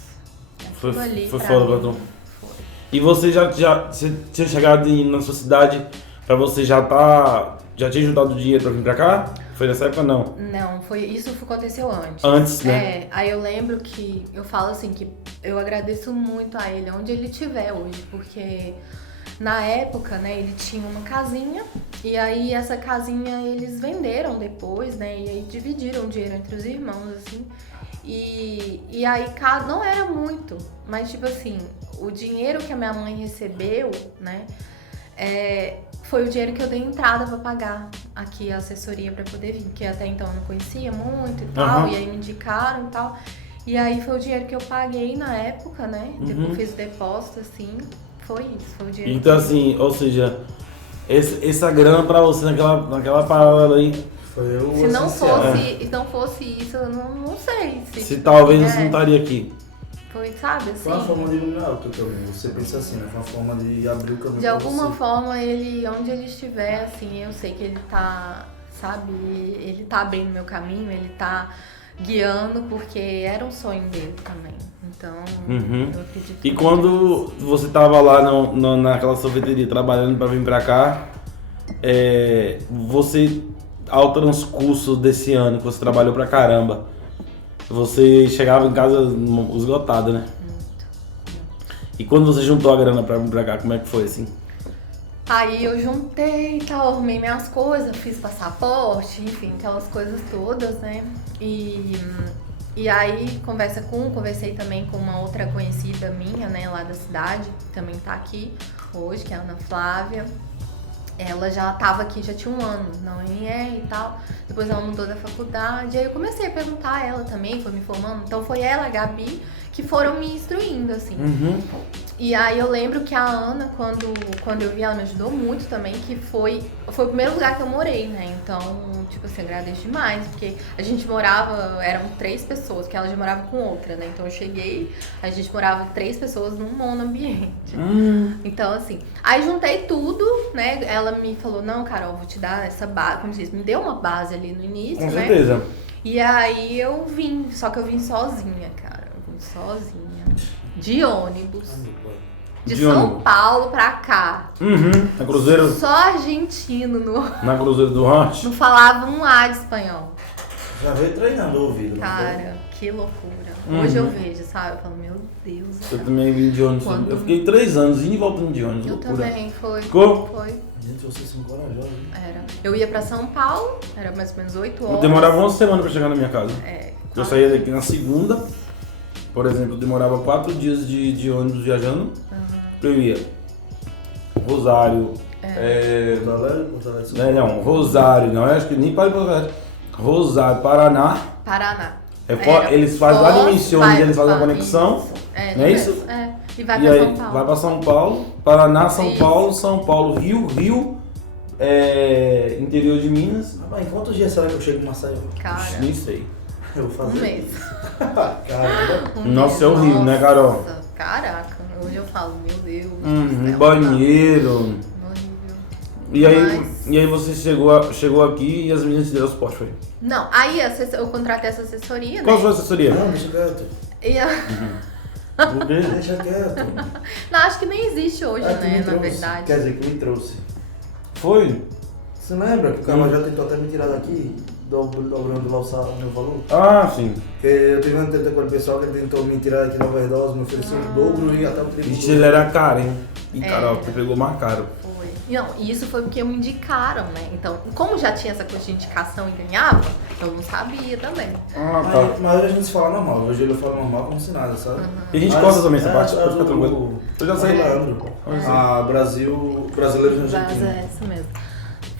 Foi ali foda mim, pra tu. foi. E você você tinha chegado na sua cidade pra você já tinha juntado dinheiro pra vir pra cá? Foi nessa época não? Não, isso aconteceu antes. Antes, né? É, aí eu lembro que eu falo assim que eu agradeço muito a ele, onde ele estiver hoje, porque na época, né, ele tinha uma casinha e aí essa casinha eles venderam depois, né, e aí dividiram o dinheiro entre os irmãos, assim, e aí não era muito, mas tipo assim, o dinheiro que a minha mãe recebeu, né, foi o dinheiro que eu dei entrada pra pagar aqui a assessoria pra poder vir, porque até então eu não conhecia muito e tal, e aí me indicaram e tal. E aí foi o dinheiro que eu paguei na época, né? Depois eu fiz o depósito, assim, foi isso, foi o dinheiro. Então assim, ou seja, essa grana pra você naquela parada aí... Foi o Se não essencial. fosse isso, eu não sei. Se talvez você não estaria aqui. Foi, sabe, assim. Foi uma forma de iluminar o teu caminho. Você pensa assim, né? Foi uma forma de abrir o caminho. De alguma forma, onde ele estiver, assim, eu sei que ele tá, sabe, ele tá bem no meu caminho, ele tá guiando, porque era um sonho dele também. Então, eu acredito. E quando você tava lá naquela sorveteria trabalhando pra vir pra cá, você, ao transcurso desse ano que você trabalhou pra caramba, você chegava em casa esgotada, né? Muito. E quando você juntou a grana pra vir pra cá, como é que foi assim? Aí eu juntei e tal, arrumei minhas coisas, fiz passaporte, enfim, aquelas coisas todas, né? E aí conversei também com uma outra conhecida minha, né, lá da cidade, que também tá aqui hoje, que é a Ana Flávia. Ela já tava aqui, já tinha um ano, não e tal. Depois ela mudou da faculdade. Aí eu comecei a perguntar a ela também, foi me informando. Então foi ela, a Gabi, que foram me instruindo, assim. E aí eu lembro que a Ana, quando eu vi, ela me ajudou muito também, que foi o primeiro lugar que eu morei, né? Então, tipo assim, agradeço demais, porque a gente morava, eram 3 pessoas, porque ela já morava com outra, né? Então eu cheguei, a gente morava 3 pessoas num monoambiente. Então, assim, aí juntei tudo, né? Ela me falou, não, Carol, vou te dar essa base, como diz, me deu uma base ali no início, Com né? certeza. E aí eu vim, só que eu vim sozinha, cara. Eu vim sozinha. De ônibus. De São ônibus. Paulo pra cá. Na Cruzeiro? Só argentino. Na Cruzeiro do Norte? Não falava um A de espanhol. Já veio treinando o ouvido. Cara, que loucura. Hoje eu vejo, sabe? Eu falo, meu Deus. Eu também vim de ônibus. Quando- Eu fiquei 3 anos indo e voltando de ônibus. Eu loucura. também, foi. Ficou? Foi. Gente, vocês são corajosos, hein? Era. Eu ia pra São Paulo, era mais ou menos 8 horas. Eu demorava uma semana pra chegar na minha casa. É. Eu saía daqui na segunda, por exemplo, eu demorava 4 dias de ônibus viajando. Eu ia Rosário, Porto Alegre, não, Rosário, não, eu acho que nem para Porto Alegre. Rosário, Paraná. Paraná. Eles fazem lá de Foz, Misiones, eles fazem a vai- conexão. isso. É, não é isso? É. E vai E pra aí São Paulo. vai pra São Paulo, Paraná, São Isso. Paulo, São Paulo, Rio, interior de Minas. Rapaz, em quantos dias será que eu chego em Maceió? Cara, Nem sei. Eu vou fazer. um mês. Caramba. Nossa, mês, é horrível, né, Carol? Nossa, caraca, hoje eu falo, meu Deus. do céu, Banheiro. tá horrível. E aí você chegou aqui e as meninas te deram suporte, foi? Não, aí eu contratei essa assessoria, Qual né? foi a assessoria? Não, deixa quieto. E Por quê? Deixa quieto. não, acho que nem existe hoje, Ah, tu me né, na trouxe. verdade. Quer dizer, que me trouxe. Foi? Você lembra que o cara já tentou até me tirar daqui? Dobrando lá o meu valor? Ah, sim. Porque eu tive uma treta com o pessoal que ele tentou me tirar aqui na overdose, me ofereceu o dobro e até o triplo. Ixi, ele era caro, hein? E É. Carol, você pegou mais caro. Foi. Não, e isso foi porque me indicaram, né? Então, como já tinha essa coisa de indicação e ganhava, eu não sabia também. Ah, tá. Mas hoje a gente se fala normal, hoje ele fala normal como se nada, sabe? E a gente Mas- corta também essa parte, é, pode ficar tranquilo. Eu já sei. Leandro. Brasileiros na Mas Argentina. é isso mesmo.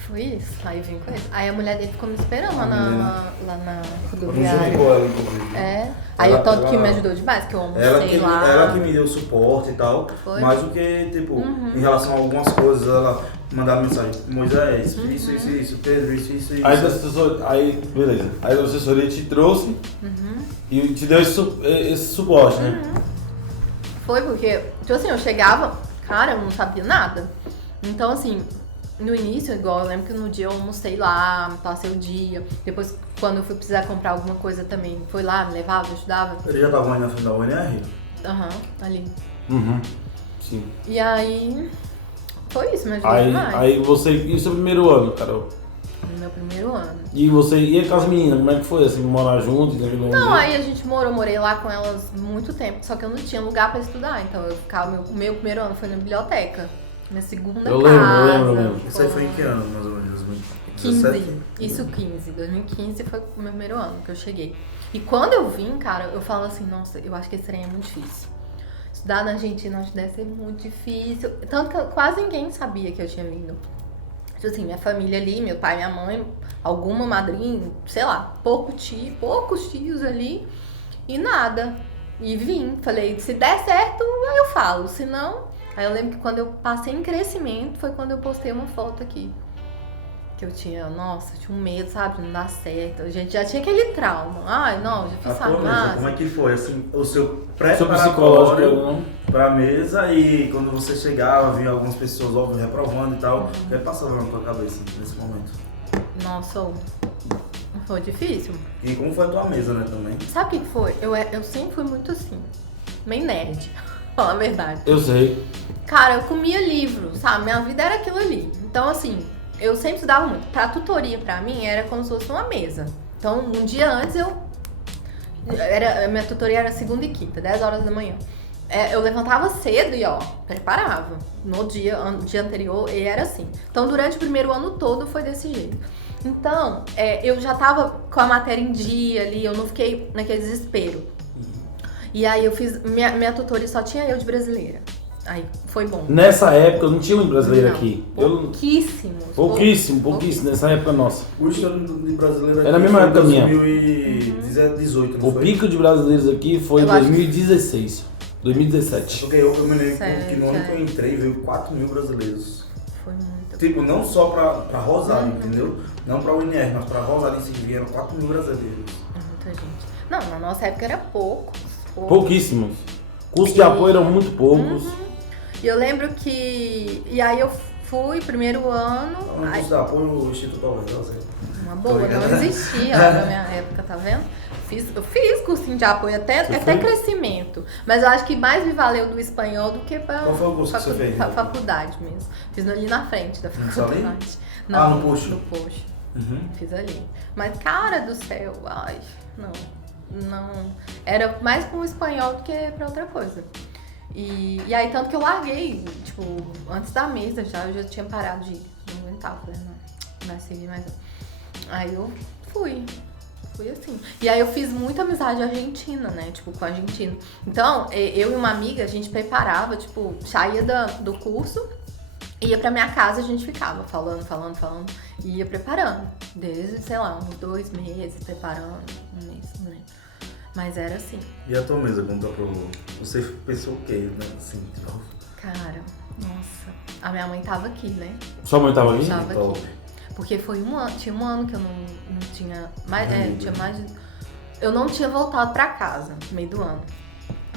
Foi isso. Aí vim com ele. Aí a mulher dele ficou me esperando lá na rodoviária. Ela, inclusive. Aí o tanto que me ajudou demais, que eu almocei lá. Ela que me deu suporte e tal. Foi? Mais do que, tipo, em relação a algumas coisas, ela mandava mensagem. Moisés, isso, Pedro, isso. Aí, beleza. Aí a assessoria te trouxe e te deu esse suporte, né? Foi porque, tipo assim, eu chegava, cara, eu não sabia nada. Então, assim, no início, igual eu lembro que no dia eu almocei lá, passei o dia. Depois, quando eu fui precisar comprar alguma coisa também, foi lá, me levava, ajudava. Ele já tava aí na frente da UNR? Ali. Sim. E aí, foi isso, me ajudou demais. Aí você, e o seu primeiro ano, Carol? No meu primeiro ano. E você ia com as meninas, como é que foi, assim, morar junto? Não, aí a gente morei lá com elas muito tempo, só que eu não tinha lugar pra estudar, então eu ficava, o meu primeiro ano foi na biblioteca. Minha segunda casa. Eu lembro. Isso aí foi em que ano, mais ou menos? 15. Isso, 15. 2015 foi o meu primeiro ano que eu cheguei. E quando eu vim, cara, eu falo assim, nossa, eu acho que esse trem é muito difícil. Estudar na Argentina acho que deve ser muito difícil. Tanto que quase ninguém sabia que eu tinha vindo. Tipo assim, minha família ali, meu pai, minha mãe, alguma madrinha, sei lá, poucos tios ali e nada. E vim, falei, se der certo, aí eu falo, se não... Aí eu lembro que quando eu passei em crescimento, foi quando eu postei uma foto aqui. Que eu tinha, nossa, tinha um medo, sabe, de não dar certo. A gente já tinha aquele trauma. Ai, não, já fiz farmácia. Como é que foi, assim, o seu Seu pré-preparatório pra mesa e quando você chegava, via algumas pessoas, óbvio, reprovando e tal, o que passava na tua cabeça nesse momento? Nossa, foi difícil. E como foi a tua mesa, né, também? Sabe o que foi? Eu sempre fui muito assim, meio nerd, fala a verdade. Eu sei. Cara, eu comia livro, sabe? Minha vida era aquilo ali. Então, assim, eu sempre estudava muito. Pra tutoria, pra mim, era como se fosse uma mesa. Então, um dia antes, minha tutoria era segunda e quinta, 10 horas da manhã. Eu levantava cedo e, preparava. No dia anterior, e era assim. Então, durante o primeiro ano todo, foi desse jeito. Então, eu já tava com a matéria em dia ali, eu não fiquei naquele desespero. E aí, eu fiz... Minha tutoria só tinha eu de brasileira. Aí, foi bom. Nessa época, não tinha um brasileiro aqui. Pouquíssimo. Nessa época nossa. O estudo de brasileiro aqui era a mesma época minha. 2018, não o foi? Pico de brasileiros aqui foi em 2016. 2017. Porque eu me lembro que no ano que eu entrei, veio 4 mil brasileiros. Foi muito. Tipo, não só pra Rosário, entendeu? Não pra UNR, mas pra Rosário em si, vieram 4 mil brasileiros. Muita gente. Não, na nossa época era poucos. Pouquíssimos. Curso de apoio eram muito poucos. E eu lembro que... E aí eu fui, primeiro ano... No curso de apoio, o Instituto Alves, uma boa, não existia lá na minha época, tá vendo? Eu fiz cursinho de apoio até crescimento. Mas eu acho que mais me valeu do espanhol do que pra... Qual foi o curso que você fez? Faculdade mesmo. Fiz ali na frente da faculdade. No Poxo? No Poxo. Fiz ali. Mas, cara do céu, ai, não. Era mais com o espanhol do que pra outra coisa. E aí, tanto que eu larguei, tipo, antes da mesa eu já tinha parado de ir. Não aguentava, falei, não vai seguir mais. Aí eu fui assim. E aí eu fiz muita amizade argentina, né, tipo, com a argentina. Então, eu e uma amiga, a gente preparava, tipo, saía do curso, ia pra minha casa, a gente ficava falando, e ia preparando. Desde, sei lá, uns 2 meses preparando, um mês, não lembro. Mas era assim. E a tua mesa, conta pra você pensou o quê, né? Assim, cara, nossa. A minha mãe tava aqui, né? Sua mãe tava aqui? Tava aqui. Porque foi tinha um ano que eu não tinha mais. Tinha mais. Eu não tinha voltado pra casa no meio do ano.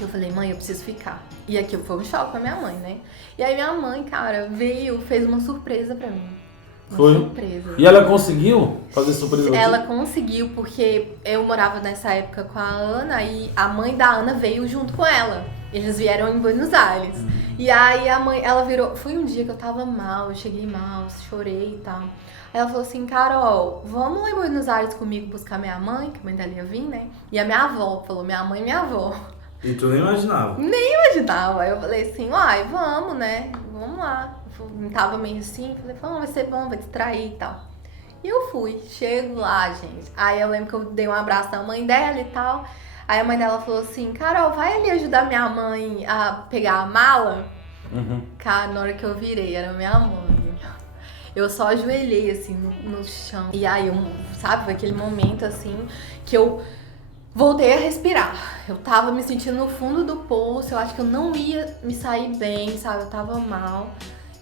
Eu falei, mãe, eu preciso ficar. E aquilo foi um choque pra minha mãe, né? E aí minha mãe, cara, fez uma surpresa pra mim. Foi? Surpresa. E ela conseguiu fazer surpresa? Ela conseguiu, porque eu morava nessa época com a Ana e a mãe da Ana veio junto com ela. Eles vieram em Buenos Aires. E aí ela virou... Foi um dia que eu tava mal, eu cheguei mal, chorei e tal. Aí ela falou assim, Carol, vamos lá em Buenos Aires comigo buscar minha mãe, que a mãe dela ia vir, né? E a minha avó, falou minha mãe e minha avó. E tu nem imaginava? Nem imaginava. Aí eu falei assim, uai, vamos, né? Vamos lá. Eu tava meio assim, falei, vai ser bom, vai distrair e tal. E eu fui, chego lá, gente. Aí eu lembro que eu dei um abraço na mãe dela e tal. Aí a mãe dela falou assim, Carol, vai ali ajudar minha mãe a pegar a mala? Cara, na hora que eu virei, era minha mãe. Eu só ajoelhei, assim, no chão. E aí, sabe, foi aquele momento, assim, que eu voltei a respirar. Eu tava me sentindo no fundo do poço, eu acho que eu não ia me sair bem, sabe? Eu tava mal.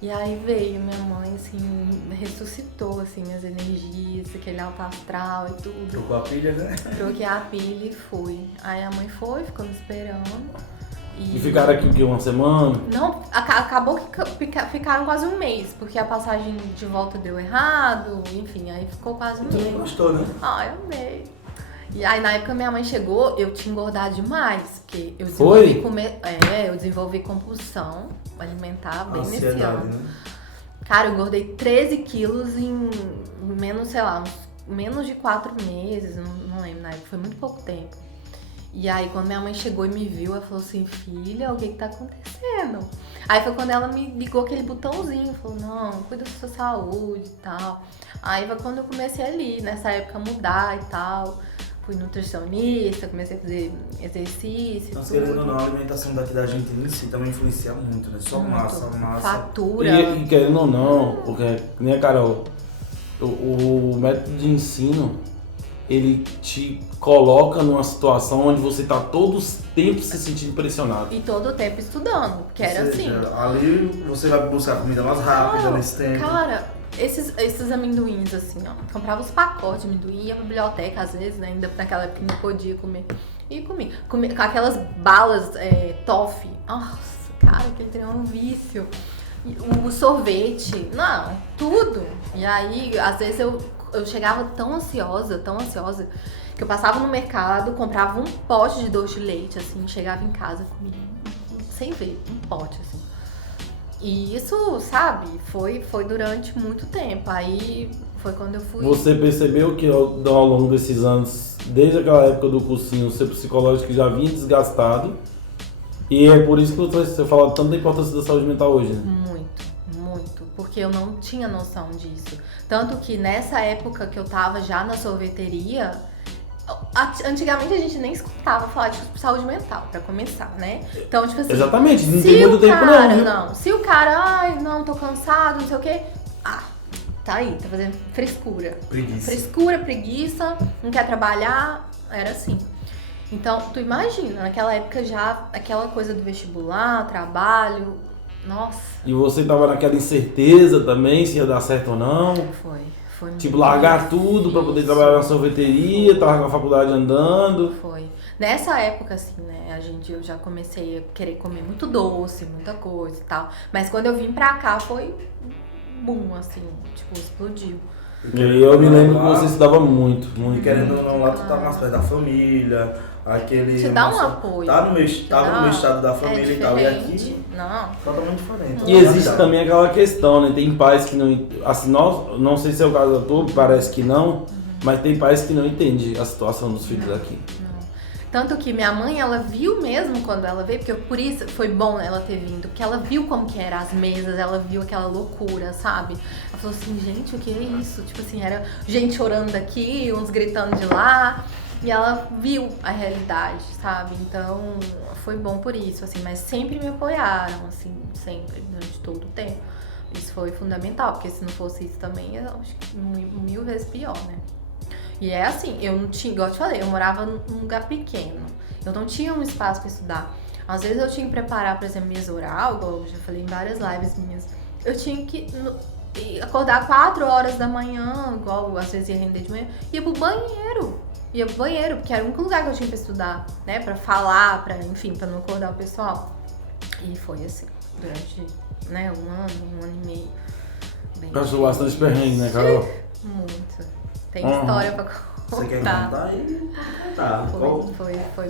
E aí veio minha mãe, assim, ressuscitou, assim, minhas energias, aquele alto astral e tudo. Trocou a pilha, né? Troquei a pilha e fui. Aí a mãe foi, ficou me esperando. E ficaram aqui o quê? Uma semana? Não, acabou que ficaram quase um mês, porque a passagem de volta deu errado, enfim, aí ficou quase um Tu mês. não gostou, né? Ai, amei. E aí na época minha mãe chegou, eu tinha engordado demais, porque eu Foi? eu desenvolvi compulsão alimentar bem nesse Ansiedade, ano. né? Cara, eu engordei 13 quilos em menos, sei lá, menos de 4 meses, não lembro na época, foi muito pouco tempo. E aí, quando minha mãe chegou e me viu, ela falou assim, filha, o que tá acontecendo? Aí foi quando ela me ligou aquele botãozinho, falou, não, cuida da sua saúde e tal. Aí foi quando eu comecei ali, nessa época, a mudar e tal. Fui nutricionista, comecei a fazer exercício. Mas querendo ou não, a alimentação daqui da gente em si também influencia muito, né? Só massa. Fatura. E querendo ou não, porque, nem a Carol, o método de ensino, ele te coloca numa situação onde você tá todo o tempo se sentindo pressionado. E todo o tempo estudando, porque era assim. Ali você vai buscar comida mais rápida nesse tempo. Cara, esses amendoins, assim, ó. Comprava os pacotes de amendoim, ia pra biblioteca às vezes, né? Ainda naquela época não podia comer. E comia. Com aquelas balas toffee. Nossa, cara, aquele trem é um vício. O sorvete, não, tudo. E aí, às vezes eu chegava tão ansiosa, que eu passava no mercado, comprava um pote de doce de leite, assim, chegava em casa, comia, sem ver, um pote, assim. E isso, sabe, foi durante muito tempo. Aí foi quando eu fui... Você percebeu que ao longo desses anos, desde aquela época do cursinho, o seu psicológico já vinha desgastado. E é por isso que você fala tanto da importância da saúde mental hoje, né? Muito. Porque eu não tinha noção disso. Tanto que nessa época que eu tava já na sorveteria... Antigamente a gente nem escutava falar de saúde mental, pra começar, né? Então, tipo assim... Exatamente, não tem muito tempo não. Se o cara, ai, não, tô cansado, não sei o quê... Ah, tá aí, tá fazendo frescura. Preguiça, não quer trabalhar, era assim. Então, tu imagina, naquela época já, aquela coisa do vestibular, trabalho, nossa. E você tava naquela incerteza também, se ia dar certo ou não? Foi tipo, largar tudo pra poder trabalhar na sorveteria, tava com a faculdade andando. Foi. Nessa época, assim, né, eu já comecei a querer comer muito doce, muita coisa e tal. Mas quando eu vim pra cá, foi boom, assim, tipo, explodiu. E aí eu me lembro que você estudava muito. E querendo ou não, lá tu tá mais perto da família, aquele... Te dá um apoio. Tava no meu estado da família e tal, e aqui... Não. Totalmente diferente. E existe também aquela questão, né? Tem pais que não... Assim, não sei se é o caso da tua, parece que não, mas tem pais que não entendem a situação dos filhos aqui. Tanto que minha mãe, ela viu mesmo quando ela veio, porque por isso foi bom ela ter vindo, porque ela viu como que eram as mesas, ela viu aquela loucura, sabe? Ela falou assim, gente, o que é isso? Tipo assim, era gente chorando daqui, uns gritando de lá, e ela viu a realidade, sabe? Então, foi bom por isso, assim, mas sempre me apoiaram, assim, sempre, durante todo o tempo. Isso foi fundamental, porque se não fosse isso também, eu acho que 1000 vezes pior, né? E é assim, eu não tinha, igual eu te falei, eu morava num lugar pequeno. Eu não tinha um espaço pra estudar. Às vezes eu tinha que preparar, por exemplo, mesa oral, igual eu já falei em várias lives minhas. Eu tinha que acordar 4 horas da manhã, igual às vezes ia render de manhã, ia pro banheiro, porque era o único lugar que eu tinha pra estudar, né? Pra falar, enfim, pra não acordar o pessoal. E foi assim, durante, né, um ano e meio. Passou bastante perrengue, né, Carol? Muito. Tem história pra contar. Você quer contar aí? Tá. Foi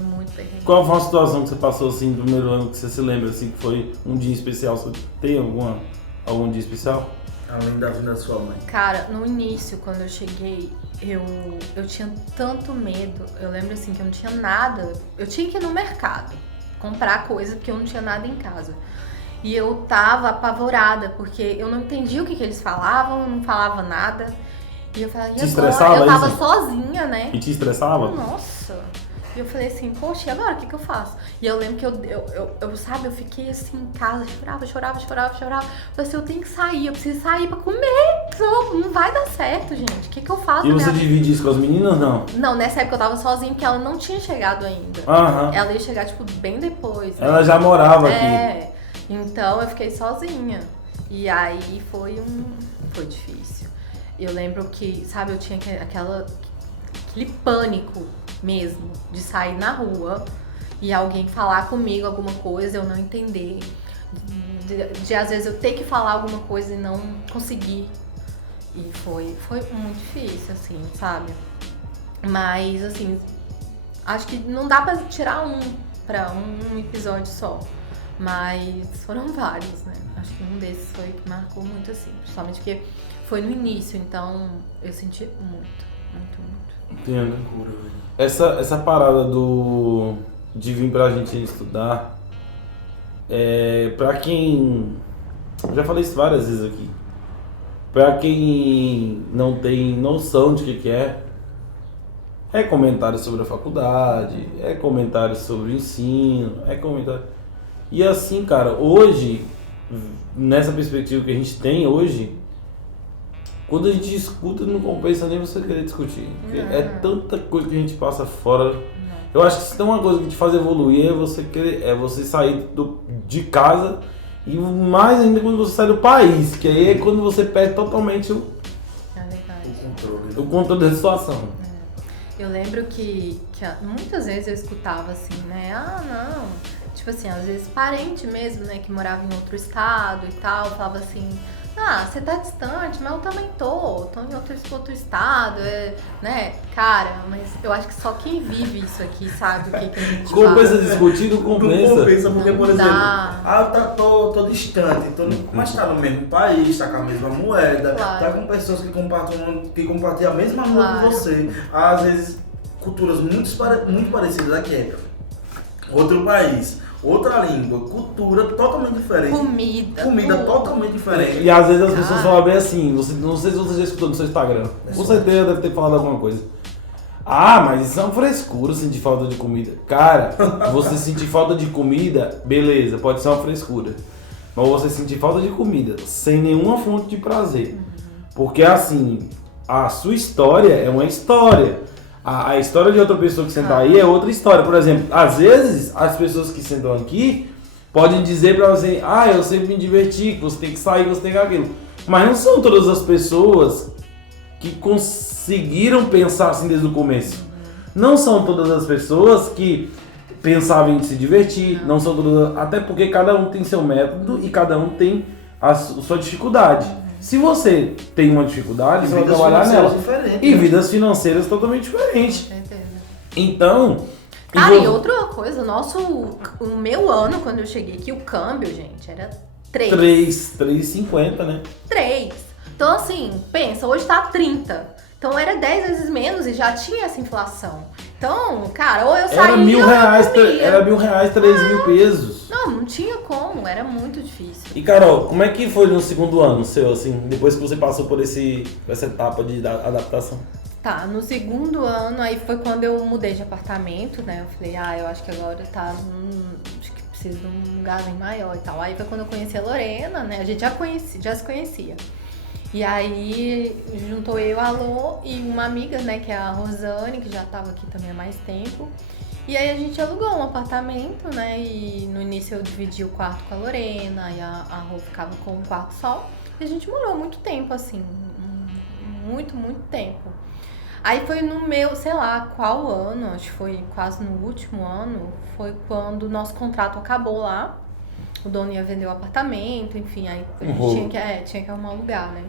muito perrengue. Qual foi a situação que você passou assim no primeiro ano que você se lembra assim que foi um dia especial? Você tem algum dia especial? Além da vinda da sua mãe. Cara, no início, quando eu cheguei, eu tinha tanto medo. Eu lembro assim que eu não tinha nada. Eu tinha que ir no mercado comprar coisa porque eu não tinha nada em casa. E eu tava apavorada porque eu não entendia o que eles falavam, eu não falava nada. E eu falava, e agora? Eu tava sozinha, né? E te estressava? Nossa. E eu falei assim, poxa, e agora o que eu faço? E eu lembro que eu fiquei assim em casa, chorava. Falei assim, eu tenho que sair, eu preciso sair pra comer, senão não vai dar certo, gente. O que eu faço? E você divide isso com as meninas, não? Não, nessa época eu tava sozinha, porque ela não tinha chegado ainda. Ela ia chegar, tipo, bem depois. Ela já morava aqui. É, então eu fiquei sozinha. E aí foi difícil. Eu lembro que, sabe, eu tinha aquele pânico mesmo de sair na rua e alguém falar comigo alguma coisa, eu não entender. De às vezes eu ter que falar alguma coisa e não conseguir. E foi muito difícil, assim, sabe? Mas, assim, acho que não dá pra tirar pra um episódio só. Mas foram vários, né? Acho que um desses foi que marcou muito, assim. Principalmente porque foi no início, então eu senti muito. Entendo. Essa parada de vir pra gente estudar, pra quem... Eu já falei isso várias vezes aqui. Pra quem não tem noção de que é comentário sobre a faculdade, é comentário sobre o ensino, é comentário... E assim, cara, hoje, nessa perspectiva que a gente tem hoje, quando a gente escuta, não compensa nem você querer discutir. Porque é tanta coisa que a gente passa fora. Eu acho que se tem uma coisa que te faz evoluir é você sair de casa e mais ainda quando você sai do país, que aí é quando você perde totalmente o controle da situação. Eu lembro que muitas vezes eu escutava assim, né? Não. Tipo assim, às vezes parente mesmo, né, que morava em outro estado e tal, falava assim, você tá distante, mas eu também tô em outro estado, né? Cara, mas eu acho que só quem vive isso aqui sabe o que a gente fala. Compensa discutir, não compensa. Não compensa, porque, por exemplo, tô distante, mas tá no mesmo país, tá com a mesma moeda, tá com pessoas que compartilham a mesma rua que você. Às vezes, culturas muito parecidas aqui. Outro país. Outra língua, cultura totalmente diferente. Comida totalmente diferente. E às vezes as pessoas falam bem assim, não sei se você já escutou no seu Instagram. Com certeza deve ter falado alguma coisa. Mas isso é uma frescura, sentir falta de comida. Cara, você sentir falta de comida, beleza, pode ser uma frescura. Mas você sentir falta de comida sem nenhuma fonte de prazer. Porque assim, a sua história é uma história. A história de outra pessoa que senta aí é outra história. Por exemplo, às vezes, as pessoas que sentam aqui podem dizer pra você, eu sempre me diverti, que você tem que sair, você tem que aquilo. Mas não são todas as pessoas que conseguiram pensar assim desde o começo. Não são todas as pessoas que pensavam em se divertir, não são todas, até porque cada um tem seu método e cada um tem a sua dificuldade. Se você tem uma dificuldade, você vai trabalhar nela. E vidas financeiras totalmente diferentes. Então... E outra coisa, o meu ano, quando eu cheguei aqui, o câmbio, gente, era 3,50, né? 3. Então, assim, pensa, hoje tá 30. Então, era 10 vezes menos e já tinha essa inflação. Então, cara, ou eu saía era R$1.000, 3.000 pesos. Não tinha como, era muito difícil. E Carol, como é que foi no segundo ano seu, assim, depois que você passou por essa etapa de adaptação? Tá, no segundo ano, aí foi quando eu mudei de apartamento, né? Eu falei, eu acho que agora acho que preciso de um lugarzinho maior e tal. Aí foi quando eu conheci a Lorena, né? A gente já se conhecia. E aí juntou eu, a Lô e uma amiga, né, que é a Rosane, que já tava aqui também há mais tempo. E aí a gente alugou um apartamento, né, e no início eu dividi o quarto com a Lorena, e a Rô ficava com um quarto só. E a gente morou muito tempo, assim, muito tempo. Aí foi no meu, sei lá, qual ano, acho que foi quase no último ano, foi quando o nosso contrato acabou lá. O dono ia vender o apartamento, enfim, aí a gente tinha que arrumar um lugar, né?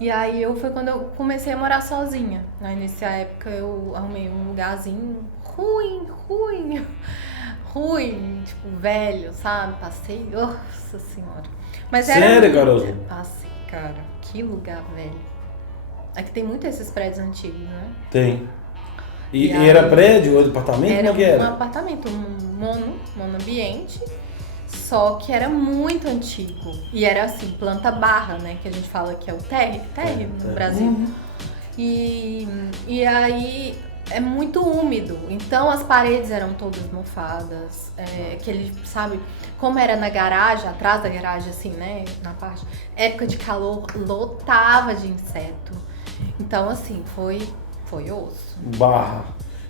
E aí foi quando eu comecei a morar sozinha. Aí nessa época eu arrumei um lugarzinho ruim, tipo, velho, sabe? Passei, nossa senhora. Mas sério, Carol? Passei, cara, que lugar velho. Aqui tem muito esses prédios antigos, né? Tem. E era prédio ou apartamento? Era como que era? Um apartamento, monoambiente. Só que era muito antigo. E era assim, planta barra, né? Que a gente fala que é o térreo no Brasil. E aí é muito úmido, então as paredes eram todas mofadas, aquele, sabe, como era na garagem, atrás da garagem assim, né, na parte, época de calor, lotava de inseto, então assim, foi osso. Barra.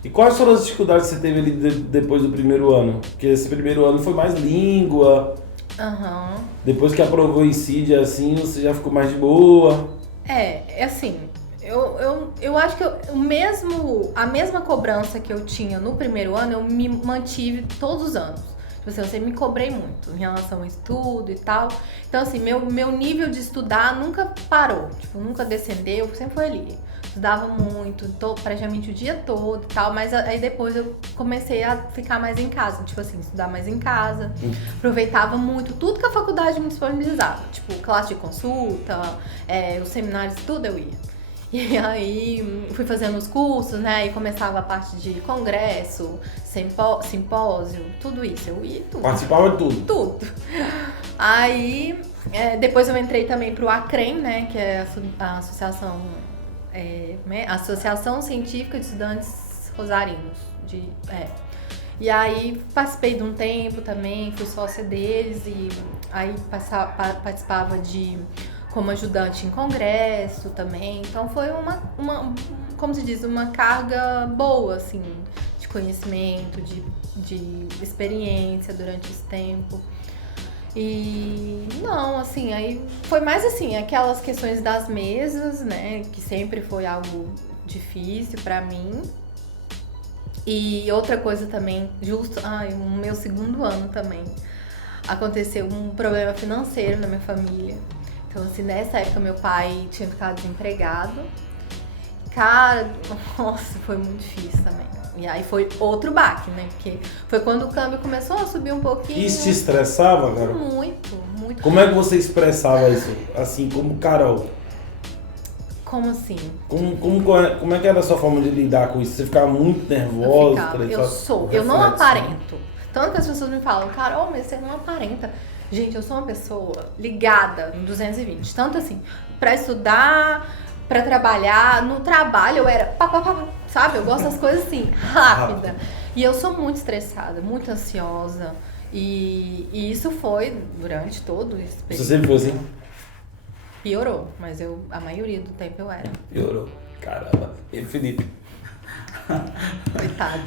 E quais foram as dificuldades que você teve ali depois do primeiro ano? Porque esse primeiro ano foi mais língua. Aham. Depois que aprovou o ICID, assim, você já ficou mais de boa. Assim, eu acho que a mesma cobrança que eu tinha no primeiro ano, eu me mantive todos os anos. Tipo assim, eu sempre me cobrei muito em relação ao estudo e tal. Então, assim, meu nível de estudar nunca parou, tipo, nunca descendeu, sempre foi ali. Estudava muito, praticamente o dia todo e tal, mas aí depois eu comecei a ficar mais em casa, tipo assim, estudar mais em casa, aproveitava muito tudo que a faculdade me disponibilizava, tipo, classe de consulta, os seminários, tudo eu ia. E aí fui fazendo os cursos, né, aí começava a parte de congresso, simpósio, tudo isso, eu ia tudo. Participava de tudo? Tudo. Aí, depois eu entrei também pro ACREM, né, que é a associação... Associação Científica de Estudantes Rosarinos. E aí participei de um tempo também, fui sócia deles e aí participava como ajudante em congresso também. Então foi como se diz, uma carga boa, assim, de conhecimento, de experiência durante esse tempo. E não, assim, aí foi mais assim, aquelas questões das mesas, né, que sempre foi algo difícil pra mim. E outra coisa também, no meu segundo ano também, aconteceu um problema financeiro na minha família. Então, assim, nessa época meu pai tinha ficado desempregado. Cara, nossa, foi muito difícil também. E aí foi outro baque, né? Porque foi quando o câmbio começou a subir um pouquinho. Isso te estressava, cara? Muito, muito. Como é que você expressava isso? Assim, como Carol? Como assim? Como é que era a sua forma de lidar com isso? Você ficava muito nervosa? Eu não aparento. Tanto que as pessoas me falam, Carol, mas você não aparenta. Gente, eu sou uma pessoa ligada no 220. Tanto assim, pra estudar, pra trabalhar. No trabalho eu era sabe? Eu gosto das coisas assim, rápida. E eu sou muito estressada, muito ansiosa. E isso foi durante todo esse período. Você sempre foi assim? Piorou, mas a maioria do tempo eu era. Piorou. Caramba. E Felipe? Coitado.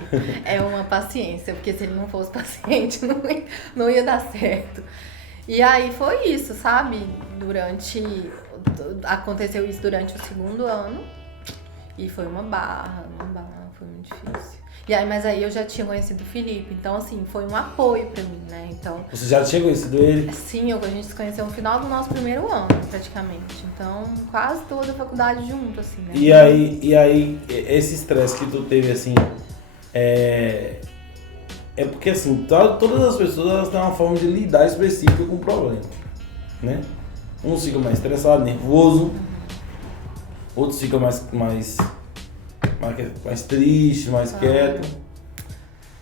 É uma paciência, porque se ele não fosse paciente, não ia dar certo. E aí foi isso, sabe? Aconteceu isso durante o segundo ano. E foi uma barra, foi muito difícil. E aí, mas aí eu já tinha conhecido o Felipe, então assim, foi um apoio pra mim, né? Então, você já tinha conhecido ele? Sim, a gente se conheceu no final do nosso primeiro ano, praticamente. Então, quase toda a faculdade junto, assim, né? E aí esse estresse que tu teve, assim, é porque, assim, todas as pessoas elas têm uma forma de lidar específica com o problema, né? Uns ficam mais estressados, nervoso, outros ficam mais triste, mais quieto.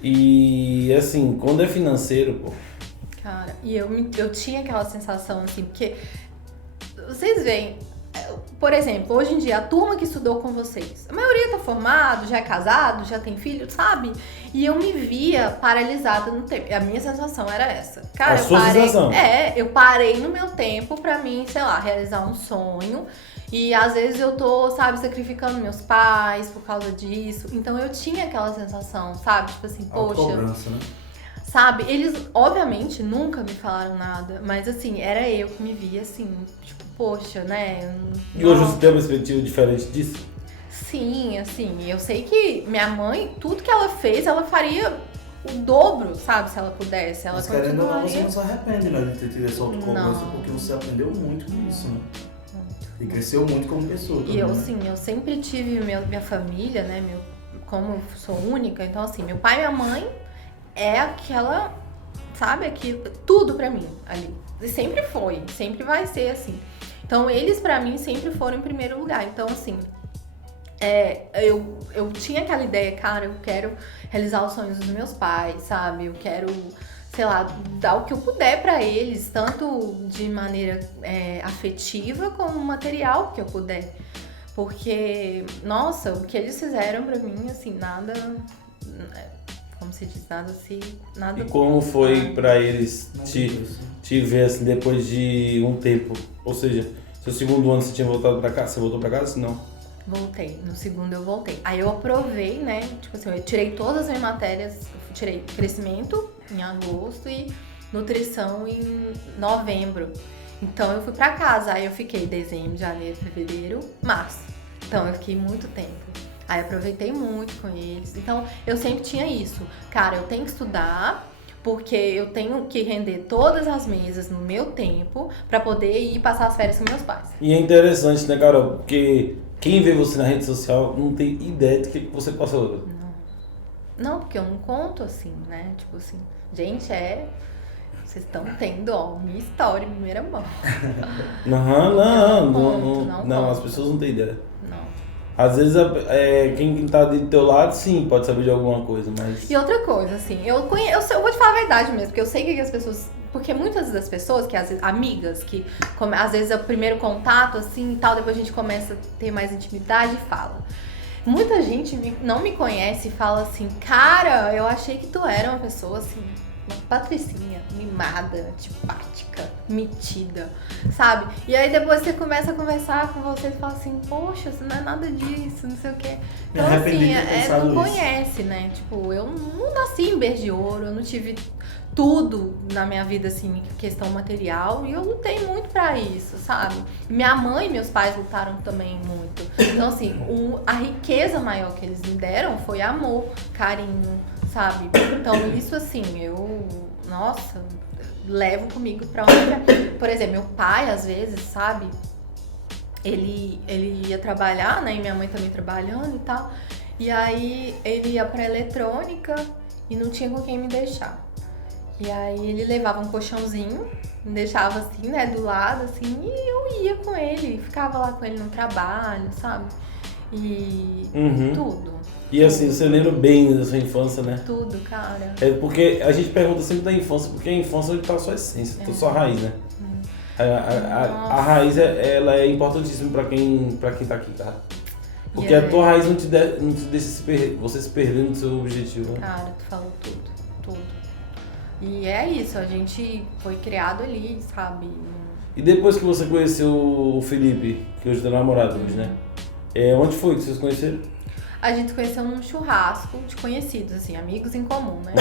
E assim, quando é financeiro, pô. Cara, e eu tinha aquela sensação assim, porque vocês veem, por exemplo, hoje em dia, a turma que estudou com vocês, a maioria tá formado, já é casado, já tem filho, sabe? E eu me via paralisada no tempo. A minha sensação era essa. Cara, sensação? Eu parei no meu tempo pra mim, sei lá, realizar um sonho. E às vezes eu tô, sabe, sacrificando meus pais por causa disso. Então eu tinha aquela sensação, sabe? Tipo assim, poxa. Autocobrança, né? Sabe? Eles, obviamente, nunca me falaram nada. Mas assim, era eu que me via assim, tipo, poxa, né? E hoje você tem uma perspectiva diferente disso? Sim, assim, eu sei que minha mãe, tudo que ela fez, ela faria o dobro, sabe? Se ela pudesse. Ela mas querendo ou não, você não se arrepende, né? De ter tido essa autocobrança, porque você aprendeu muito com isso, né? E cresceu muito como pessoa também, e eu, né? sim, eu sempre tive minha família, né? Como eu sou única, então assim, meu pai e minha mãe é aquela, sabe, tudo pra mim ali. E sempre foi, sempre vai ser assim. Então eles pra mim sempre foram em primeiro lugar. Então assim, eu tinha aquela ideia, cara, eu quero realizar os sonhos dos meus pais, sabe? Eu quero, sei lá, dar o que eu puder pra eles, tanto de maneira afetiva como material que eu puder. Porque, nossa, o que eles fizeram pra mim, assim, nada... Como se diz, nada... E como foi pra eles te ver, assim, depois de um tempo? Ou seja, seu segundo ano você tinha voltado pra casa? Você voltou pra casa? Não. Voltei. No segundo eu voltei. Aí eu aprovei, né? Tipo assim, eu tirei todas as minhas matérias. Tirei crescimento em agosto e nutrição em novembro. Então eu fui pra casa. Aí eu fiquei dezembro, janeiro, fevereiro, março. Então eu fiquei muito tempo. Aí aproveitei muito com eles. Então eu sempre tinha isso. Cara, eu tenho que estudar, porque eu tenho que render todas as mesas no meu tempo pra poder ir passar as férias com meus pais. E é interessante, né, Carol? Porque quem vê você na rede social não tem ideia do que você passou. Não, porque eu não conto assim, né? Tipo assim, gente, vocês estão tendo, ó, minha história em primeira mão. Não, as pessoas não têm ideia. Não. Às vezes quem tá do teu lado, sim, pode saber de alguma coisa, mas... E outra coisa, assim, eu vou te falar a verdade mesmo, porque eu sei que as pessoas... Porque muitas das pessoas, que às vezes, amigas, que às vezes é o primeiro contato, assim, e tal, depois a gente começa a ter mais intimidade e fala. Muita gente não me conhece e fala assim, cara, eu achei que tu era uma pessoa, assim, uma patricinha, mimada, antipática, metida, sabe? E aí depois você começa a conversar com você e fala assim, poxa, isso não é nada disso, não sei o quê. Então assim, não conhece, né? Tipo, eu não nasci em berço de ouro, eu não tive tudo na minha vida, assim, questão material, e eu lutei muito pra isso, sabe? Minha mãe e meus pais lutaram também muito. Então, assim, a riqueza maior que eles me deram foi amor, carinho, sabe? Então, isso, assim, nossa, levo comigo pra onde... Por exemplo, meu pai, às vezes, sabe? Ele ia trabalhar, né? E minha mãe também trabalhando e tal. E aí, ele ia pra eletrônica e não tinha com quem me deixar. E aí ele levava um colchãozinho, me deixava assim, né, do lado, assim, e eu ia com ele, ficava lá com ele no trabalho, sabe? E tudo. E assim, você lembra bem da sua infância, né? Tudo, cara. É porque a gente pergunta sempre da infância, porque a infância é onde tá a sua essência, a sua raiz, né? A raiz, ela é importantíssima pra quem tá aqui, tá? Porque a tua raiz não te deixa você se perder no seu objetivo, né? Cara, tu falou tudo. E é isso, a gente foi criado ali, sabe? E depois que você conheceu o Felipe, que hoje é teu namorado hoje, né? Onde foi que vocês conheceram? A gente se conheceu num churrasco de conhecidos, assim, amigos em comum, né?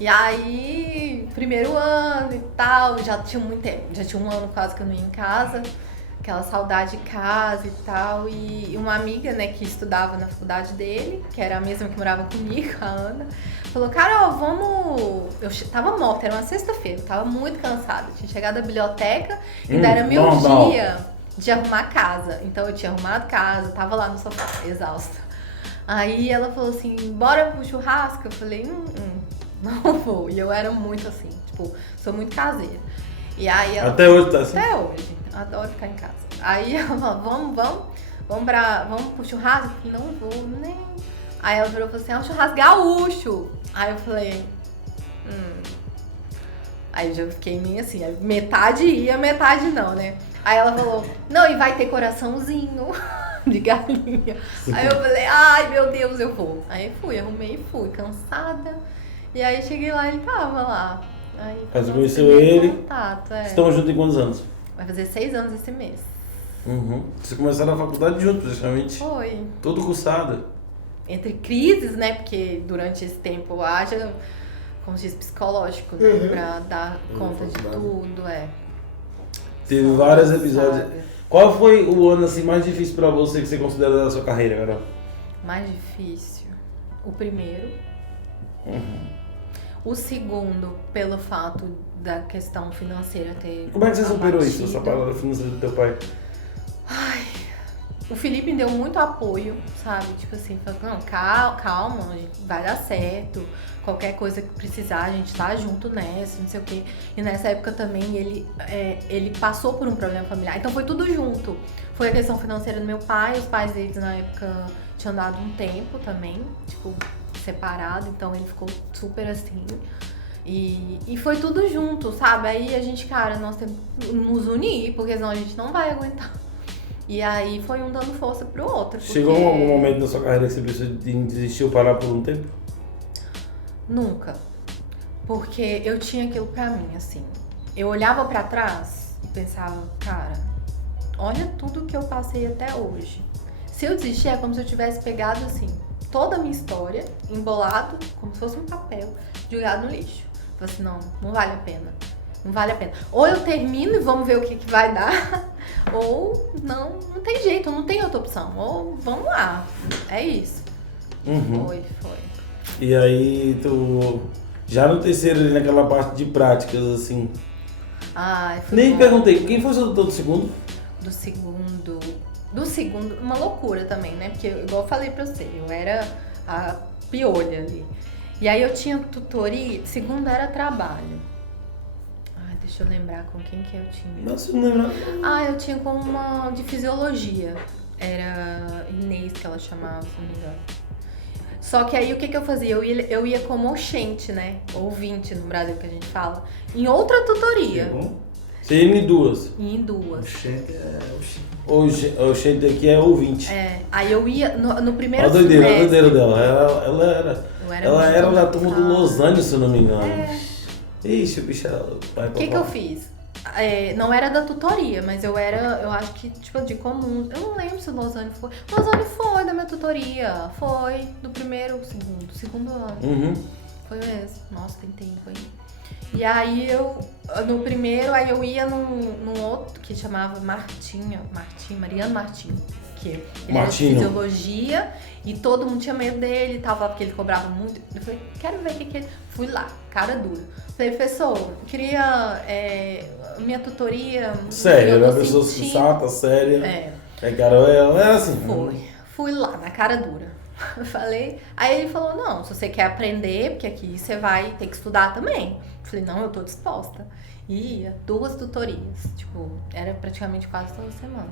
E aí, primeiro ano e tal, já tinha muito tempo, já tinha um ano quase que eu não ia em casa, aquela saudade de casa e tal. E uma amiga, né, que estudava na faculdade dele, que era a mesma que morava comigo, a Ana, falou, Carol, vamos... Eu tava morta, era uma sexta-feira, eu tava muito cansada. Tinha chegado da biblioteca e ainda era meu dia de arrumar a casa. Então eu tinha arrumado casa, tava lá no sofá, exausta. Aí ela falou assim, bora pro churrasco? Eu falei, não vou. E eu era muito assim, tipo, sou muito caseira. E aí ela... Até hoje tá assim? Até hoje, adoro ficar em casa. Aí ela falou, vamos pro churrasco? Eu falei, não vou, nem... Aí ela virou e falou assim, é um churrasco gaúcho. Aí eu falei, Aí eu já fiquei meio assim, metade ia, metade não, né? Aí ela falou, não, e vai ter coraçãozinho de galinha. Aí eu falei, ai meu Deus, eu vou. Aí arrumei e fui, cansada. E aí cheguei lá e ele tava lá. Aí você conheceu ele? Contato, Vocês estão juntos em quantos anos? Vai fazer 6 anos esse mês. Vocês começaram a faculdade juntos, praticamente? Foi. Tudo cursado. Entre crises, né? Porque durante esse tempo haja, como se diz, psicológico, né? Pra dar conta de tudo, Teve vários episódios. Sabe? Qual foi o ano assim mais difícil pra você que você considera da sua carreira, Carol? Mais difícil? O primeiro. O segundo, pelo fato da questão financeira ter... Como é que você superou isso, essa palavra financeira do teu pai? Ai, o Felipe me deu muito apoio, sabe? Tipo assim, falou, não, calma, vai dar certo. Qualquer coisa que precisar, a gente tá junto nessa, não sei o quê. E nessa época também ele passou por um problema familiar. Então foi tudo junto. Foi a questão financeira do meu pai, os pais deles na época tinham dado um tempo também, tipo, separado. Então ele ficou super assim. E foi tudo junto, sabe? Aí a gente, cara, nós temos que nos unir, porque senão a gente não vai aguentar. E aí foi um dando força pro outro. Porque... Chegou algum momento na sua carreira que você precisou desistir ou parar por um tempo? Nunca. Porque eu tinha aquilo pra mim, assim. Eu olhava pra trás e pensava, cara, olha tudo que eu passei até hoje. Se eu desistir, é como se eu tivesse pegado, assim, toda a minha história, embolado, como se fosse um papel, jogado no lixo. Eu falei assim, não vale a pena. Não vale a pena. Ou eu termino e vamos ver o que vai dar, ou não tem jeito, não tem outra opção. Ou vamos lá, é isso. Foi. E aí, tu... Já no terceiro, ali naquela parte de práticas, assim... Nem perguntei, quem foi o seu doutor do segundo? Do segundo, uma loucura também, né? Porque, igual eu falei pra você, eu era a piolha ali. E aí eu tinha tutoria, segundo era trabalho. Deixa eu lembrar com quem que eu tinha. Nossa, não lembro. Eu tinha com uma de fisiologia. Era Inês que ela chamava, se não me engano. Só que aí o que eu fazia? Eu ia como oxente, né? Ouvinte no Brasil que a gente fala. Em outra tutoria. Você ia em duas? Em duas. Oxente aqui é ouvinte. Aí eu ia no primeiro a doideira dela. Ela era da turma do Los Angeles, se eu não me engano. Ixi, o bicho era... O que eu fiz? Não era da tutoria, mas eu acho que, tipo, de comum. Eu não lembro se o Lozane foi. O Lozane foi da minha tutoria. Foi do primeiro, segundo ano. Foi mesmo. Nossa, tem tempo aí. E aí no primeiro, aí eu ia num outro que chamava Mariano Martinho. Que ele era de fisiologia e todo mundo tinha medo dele e tal, porque ele cobrava muito. Eu falei, quero ver o que ele... Fui lá, cara dura. Falei, professor, queria minha tutoria... Sério, era uma pessoa sensata, séria. Carol, ela era assim. Fui lá, na cara dura. Falei, aí ele falou, não, se você quer aprender, porque aqui você vai ter que estudar também. Falei, não, eu tô disposta. E ia, 2 tutorias, tipo, era praticamente quase toda semana.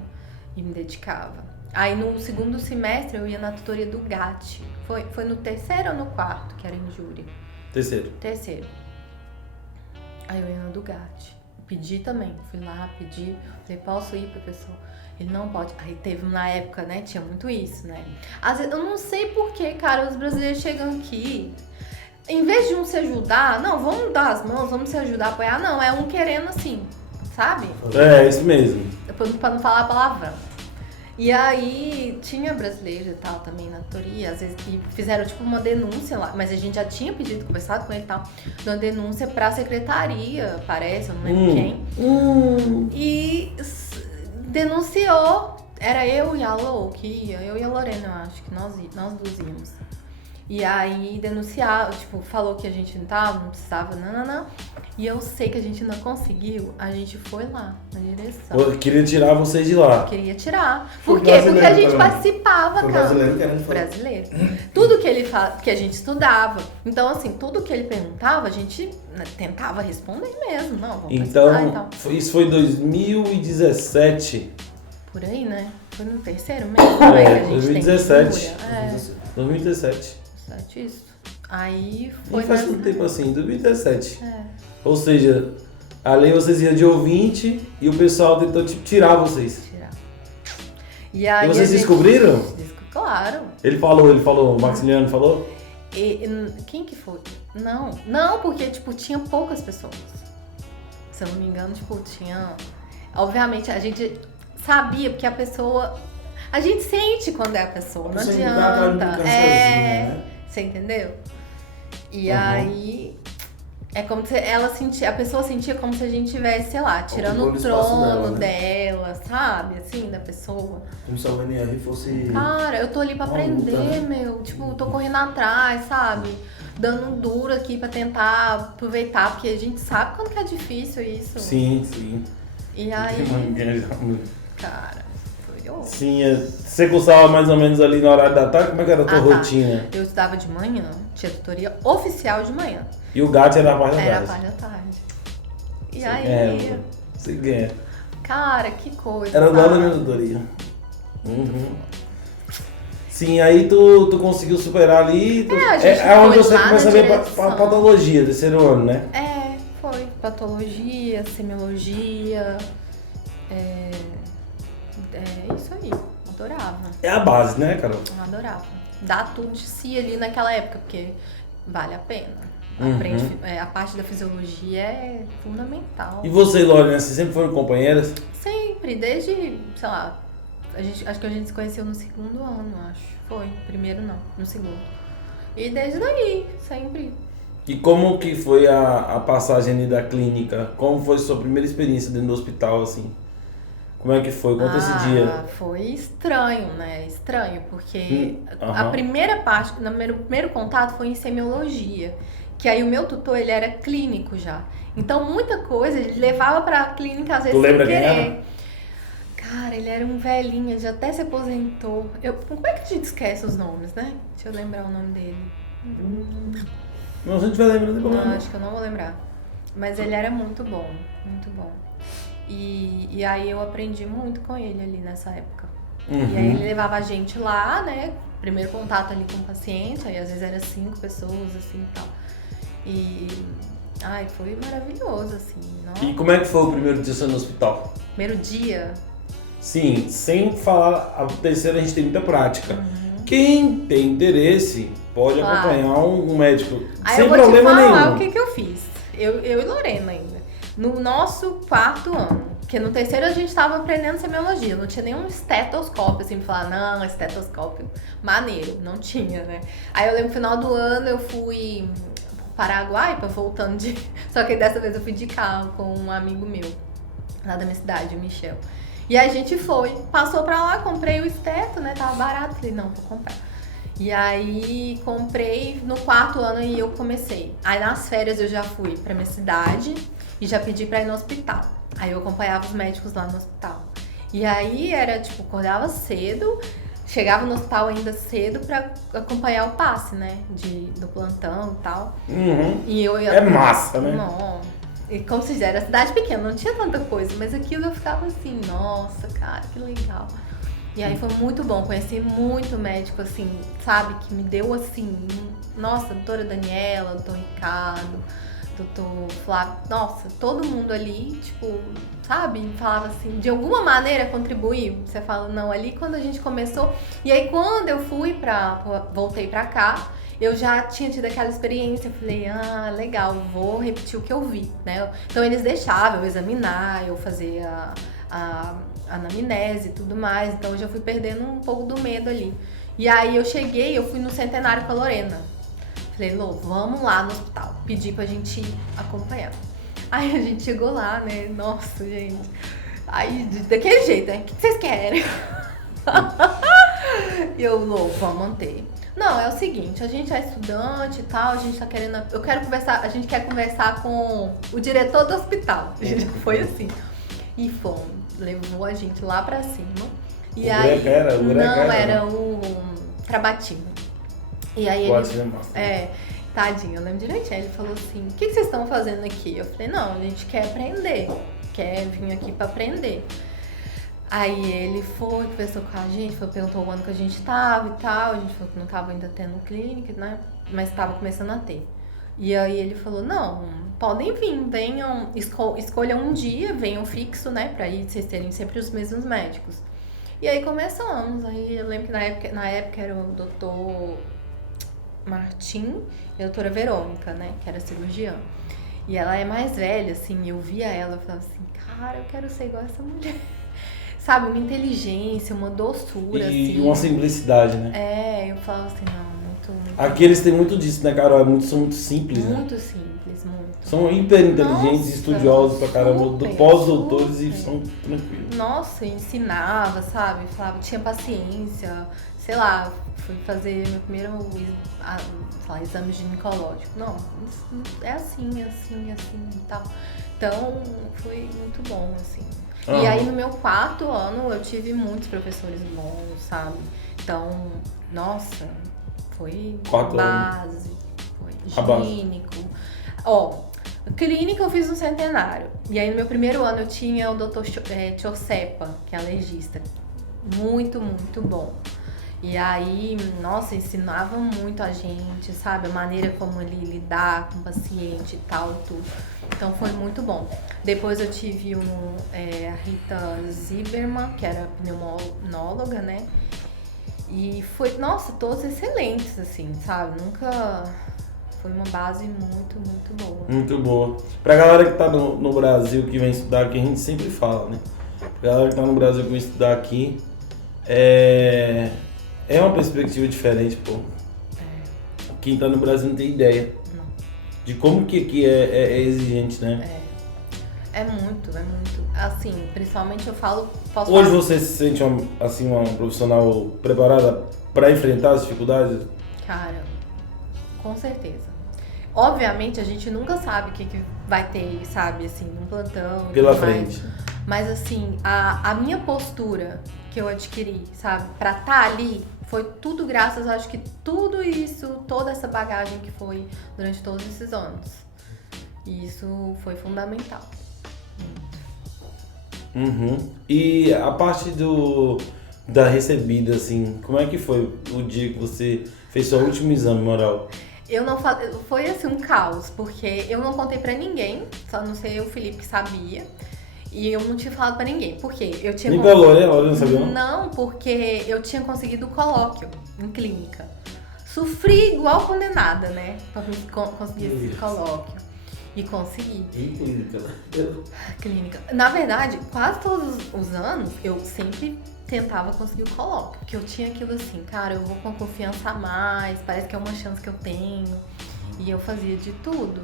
E me dedicava. Aí no segundo semestre eu ia na tutoria do GAT. Foi no terceiro ou no quarto, que era em Júri? Terceiro. Aí eu ia no do GAT. Pedi também. Fui lá, pedi. Falei, posso ir, professor? Ele não pode. Aí teve na época, né? Tinha muito isso, né? Às vezes, eu não sei porquê, cara, os brasileiros chegam aqui. Em vez de um se ajudar, não, vamos dar as mãos, vamos se ajudar, apoiar. Não, é um querendo assim, sabe? Isso mesmo. Pra não falar palavrão. E aí, tinha brasileiro e tal também na tutoria, às vezes que fizeram tipo uma denúncia lá, mas a gente já tinha pedido, conversado com ele e tal, uma denúncia pra secretaria, parece, eu não lembro quem. E denunciou, era eu e a Lô que ia, eu e a Lorena, eu acho que nós duas íamos. E aí denunciar, tipo, falou que a gente não precisava, não. E eu sei que a gente não conseguiu, a gente foi lá, na direção. Eu queria tirar vocês de lá. Queria tirar. Por quê? Porque a gente participava, cara. Brasileiro. Tudo que ele que a gente estudava. Então, assim, tudo que ele perguntava, a gente tentava responder mesmo. Não, vamos então, e tal. Isso foi em 2017. Por aí, né? Foi no terceiro mesmo, né? Que a gente 2017. Tem 2017. Isso. Aí foi. Nem faz tanto tempo assim, 2017. Ou seja, ali vocês iam de ouvinte e o pessoal tentou tirar vocês. E aí vocês descobriram? Claro. Ele falou, o Maximiliano falou? Quem que foi? Não, porque, tipo, tinha poucas pessoas. Se eu não me engano, tipo, tinha... Obviamente, a gente sabia, porque a pessoa... A gente sente quando é a pessoa, não adianta. Você entendeu? E aí... É como se a pessoa sentia como se a gente tivesse, sei lá, tirando o trono dela, sabe? Assim, da pessoa. Como se a UNR fosse... Cara, eu tô ali pra aprender, meu. Tipo, tô correndo atrás, sabe? Dando um duro aqui pra tentar aproveitar, porque a gente sabe quando que é difícil isso. Sim. E aí... Cara, foi horrível. Sim, você cursava mais ou menos ali no horário da tarde? Como é que era a tua rotina? Eu estudava de manhã, tinha tutoria oficial de manhã. E o GAT era a parte da tarde? Era a parte da tarde. E aí... Você ganha. Cara, que coisa. Era lá da minha tutoria. Sim, aí tu conseguiu superar ali. É onde você começa a ver patologia, terceiro ano, né? Foi. Patologia, semiologia, É isso aí, adorava. É a base, né, Carol? Eu adorava. Dá tudo de si ali naquela época, porque vale a pena. A parte da fisiologia é fundamental. E você, Lorena, vocês sempre foram companheiras? Sempre, desde, sei lá, acho que a gente se conheceu no segundo ano, acho. Foi, primeiro não, no segundo. E desde daí, sempre. E como que foi a passagem ali da clínica? Como foi sua primeira experiência dentro do hospital, assim? Como é que foi? Conta esse dia. Foi estranho, né? Estranho, porque a primeira parte, o primeiro contato foi em semiologia. Que aí o meu tutor, ele era clínico já. Então, muita coisa ele levava pra clínica, às vezes, Tu lembra sem quem querer. era? Cara, ele era um velhinho, ele já até se aposentou. Como é que a gente esquece os nomes, né? Deixa eu lembrar o nome dele. Não, a gente vai lembrar de Não, problema. acho que eu não vou lembrar. Mas ele era muito bom, muito bom. E aí eu aprendi muito com ele ali nessa época. E aí ele levava a gente lá, né? Primeiro contato ali com o paciente, aí às vezes era 5 pessoas, assim, e tal. E... foi maravilhoso, assim. Nossa. E como é que foi o primeiro dia no hospital? Primeiro dia... Sim, sem falar, a terceira a gente tem muita prática. Quem tem interesse pode acompanhar um médico sem problema nenhum. Aí eu vou te falar o que eu fiz. Eu e Lorena ainda. No nosso 4º ano. Porque no terceiro a gente estava aprendendo semiologia. Não tinha nenhum estetoscópio, assim, pra falar, não, estetoscópio maneiro. Não tinha, né? Aí eu lembro no final do ano eu fui para Paraguai, voltando de... Só que dessa vez eu fui de carro com um amigo meu, lá da minha cidade, o Michel. E aí a gente foi, passou pra lá, comprei o esteto, né? Tava barato, falei, não, vou comprar. E aí comprei no 4º ano e eu comecei. Aí nas férias eu já fui pra minha cidade e já pedi pra ir no hospital. Aí eu acompanhava os médicos lá no hospital. E aí era tipo, acordava cedo, chegava no hospital ainda cedo pra acompanhar o passe, né? Do plantão e tal. E eu ia... É massa, né? Não. E como se diz, era cidade pequena, não tinha tanta coisa, mas aquilo eu ficava assim, nossa, cara, que legal. E aí foi muito bom, conheci muito médico, assim, sabe, que me deu assim, nossa, doutora Daniela, doutor Ricardo, doutor Flávio, nossa, todo mundo ali, tipo, sabe, falava assim, de alguma maneira contribuiu. Você fala, não, ali quando a gente começou, e aí quando eu voltei pra cá, eu já tinha tido aquela experiência, eu falei, legal, vou repetir o que eu vi, né? Então eles deixavam eu examinar, eu fazer a anamnese e tudo mais, então eu já fui perdendo um pouco do medo ali. E aí eu fui no centenário com a Lorena. Falei, Lô, vamos lá no hospital, pedi pra gente acompanhar. Aí a gente chegou lá, né? Nossa, gente. Aí, daquele jeito, né? O que vocês querem? E eu, Lô, vamos manter. Não, é o seguinte, a gente é estudante e tal, a gente tá querendo... a gente quer conversar com o diretor do hospital. A gente foi assim. E fomos, levou a gente lá pra cima. E aí... Era o Trabatino. E aí ele... Tadinho, eu lembro direitinho. Ele falou assim, o que vocês estão fazendo aqui? Eu falei, não, a gente quer aprender. Quer vir aqui pra aprender. Aí ele foi, conversou com a gente, perguntou o ano que a gente tava e tal. A gente falou que não tava ainda tendo clínica, né? Mas tava começando a ter. E aí ele falou, não, podem vir, venham, escolham um dia, venham fixo, né? Pra ir, vocês terem sempre os mesmos médicos. E aí começamos. Aí eu lembro que na época era o doutor Martim e a doutora Verônica, né? Que era cirurgiã. E ela é mais velha, assim, eu via ela e falava assim, cara, eu quero ser igual essa mulher. Sabe, uma inteligência, uma doçura, e assim. uma simplicidade, né? Eu falava assim, não, muito... Aqui eles têm muito disso, né, Carol? São muito simples, né? Muito simples, muito. São hiper inteligentes, estudiosos pra caramba, super, pós-doutores e super. são tranquilos. Nossa, ensinava, sabe? Falava, tinha paciência, sei lá, fui fazer meu primeiro exame ginecológico. Não, é assim e tal. Então, foi muito bom, assim. E aí, no meu 4º ano, eu tive muitos professores bons, sabe? Então, nossa, foi base, foi clínico. Clínica eu fiz no centenário. E aí, no meu primeiro ano, eu tinha o doutor Tiocepa, que é alergista. Muito, muito bom. E aí, nossa, ensinava muito a gente, sabe? A maneira como ele lidar com o paciente e tal, tudo. Então foi muito bom. Depois eu tive a Rita Zimmermann, que era pneumóloga, né? E foi, nossa, todos excelentes, assim, sabe? Nunca... Foi uma base muito, muito boa. Muito boa. Pra galera que tá no Brasil, que vem estudar aqui, a gente sempre fala, né? Pra galera que tá no Brasil, que vem estudar aqui, é uma perspectiva diferente, pô. Quem tá no Brasil não tem ideia de como que aqui é exigente, né? É muito. Assim, principalmente eu falo... Hoje você se sente uma profissional preparada pra enfrentar as dificuldades? Cara, com certeza. Obviamente, a gente nunca sabe o que vai ter, sabe, assim, num plantão. Pela frente. Mas, assim, a minha postura que eu adquiri, sabe, pra estar ali, foi tudo graças, acho que tudo isso, toda essa bagagem que foi durante todos esses anos. E isso foi fundamental. Uhum. E a parte da recebida, assim, como é que foi o dia que você fez seu último exame moral? Foi assim um caos, porque eu não contei pra ninguém, só não sei o Felipe que sabia. E eu não tinha falado pra ninguém. Por quê? Eu tinha Nem pra Lore não sabia? Não, porque eu tinha conseguido o colóquio em clínica. Sofri igual condenada, né? Pra conseguir esse colóquio. E consegui. Em clínica, né? Clínica. Na verdade, quase todos os anos, eu sempre tentava conseguir o colóquio. Porque eu tinha aquilo assim, cara, eu vou com confiança a mais, parece que é uma chance que eu tenho. E eu fazia de tudo.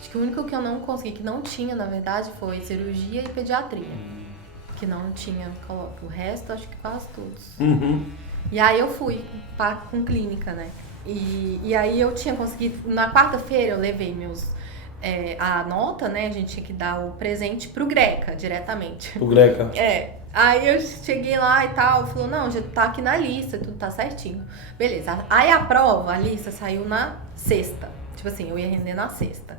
Acho que o único que eu não consegui, que não tinha, na verdade, foi cirurgia e pediatria. Que não tinha colóquio. O resto, acho que quase todos. Uhum. E aí eu fui com clínica, né? E aí eu tinha conseguido... Na quarta-feira eu levei a nota, né? A gente tinha que dar o presente pro Greca, diretamente. O Greca. Aí eu cheguei lá e tal, falou, não, já tá aqui na lista, tudo tá certinho. Beleza. Aí a prova, a lista saiu na sexta. Tipo assim, eu ia render na sexta.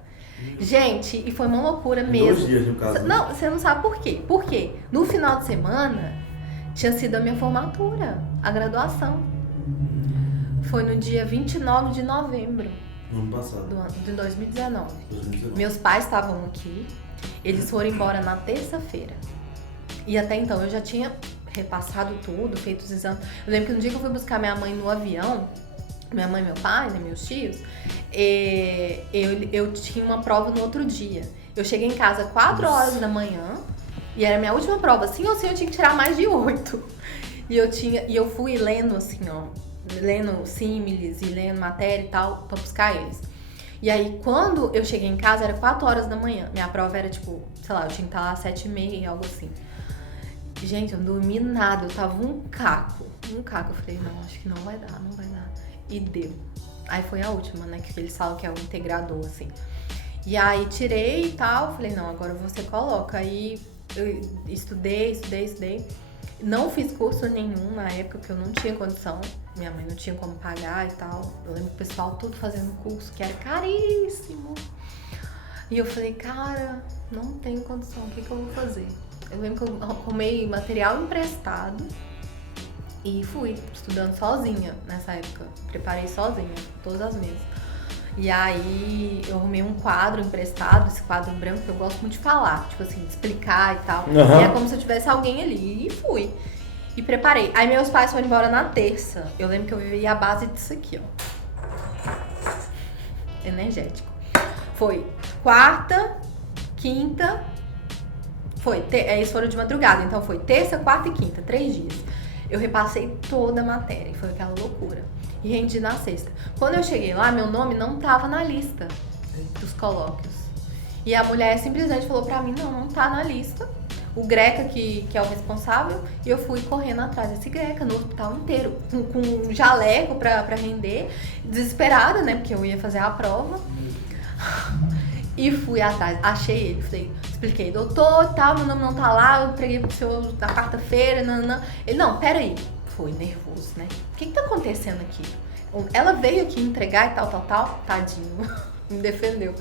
Gente, e foi uma loucura mesmo. 2 dias no caso. Não, você não sabe por quê. Por quê? No final de semana tinha sido a minha formatura, a graduação. Foi no dia 29 de novembro. No ano passado. De 2019. 2019. Meus pais estavam aqui, eles foram embora na terça-feira. E até então eu já tinha repassado tudo, feito os exames. Eu lembro que no dia que eu fui buscar minha mãe no avião, minha mãe e meu pai, né, meus tios, eu tinha uma prova no outro dia. Eu cheguei em casa 4 horas da manhã e era a minha última prova. Sim ou sim eu tinha que tirar mais de 8. E eu fui lendo assim, ó, lendo símiles e lendo matéria e tal, pra buscar eles. E aí, quando eu cheguei em casa, era 4 horas da manhã. Minha prova era tipo, sei lá, eu tinha que estar lá às 7h30, algo assim. Gente, eu não dormi nada, eu tava um caco. Eu falei, não, acho que não vai dar. E deu. Aí foi a última, né, que eles falam que é o integrador, assim. E aí tirei e tal, falei, não, agora você coloca. Aí eu estudei. Não fiz curso nenhum na época, porque eu não tinha condição. Minha mãe não tinha como pagar e tal. Eu lembro que o pessoal tudo fazendo curso, que era caríssimo. E eu falei, cara, não tenho condição, o que eu vou fazer? Eu lembro que eu arrumei material emprestado e fui estudando sozinha nessa época. Preparei sozinha, todas as mesas. E aí eu arrumei um quadro emprestado, esse quadro branco, que eu gosto muito de falar, tipo assim, de explicar e tal. Uhum. E é como se eu tivesse alguém ali. E fui. E preparei. Aí meus pais foram embora na terça. Eu lembro que eu vivi a base disso aqui, ó. Energético. Foi quarta, quinta... eles foram de madrugada, então foi terça, quarta e quinta, 3 dias. Eu repassei toda a matéria, foi aquela loucura. E rendi na sexta. Quando eu cheguei lá, meu nome não tava na lista dos colóquios. E a mulher simplesmente falou pra mim, não tá na lista. O Greca, que é o responsável, e eu fui correndo atrás desse Greca no hospital inteiro, com um jaleco pra render, desesperada, né, porque eu ia fazer a prova. E fui atrás, achei ele, falei, expliquei, doutor, tal, meu nome não tá lá, eu entreguei pro senhor na quarta-feira, não. Ele, não, peraí. Foi nervoso, né? O que tá acontecendo aqui? Ela veio aqui entregar e tal, tadinho, me defendeu.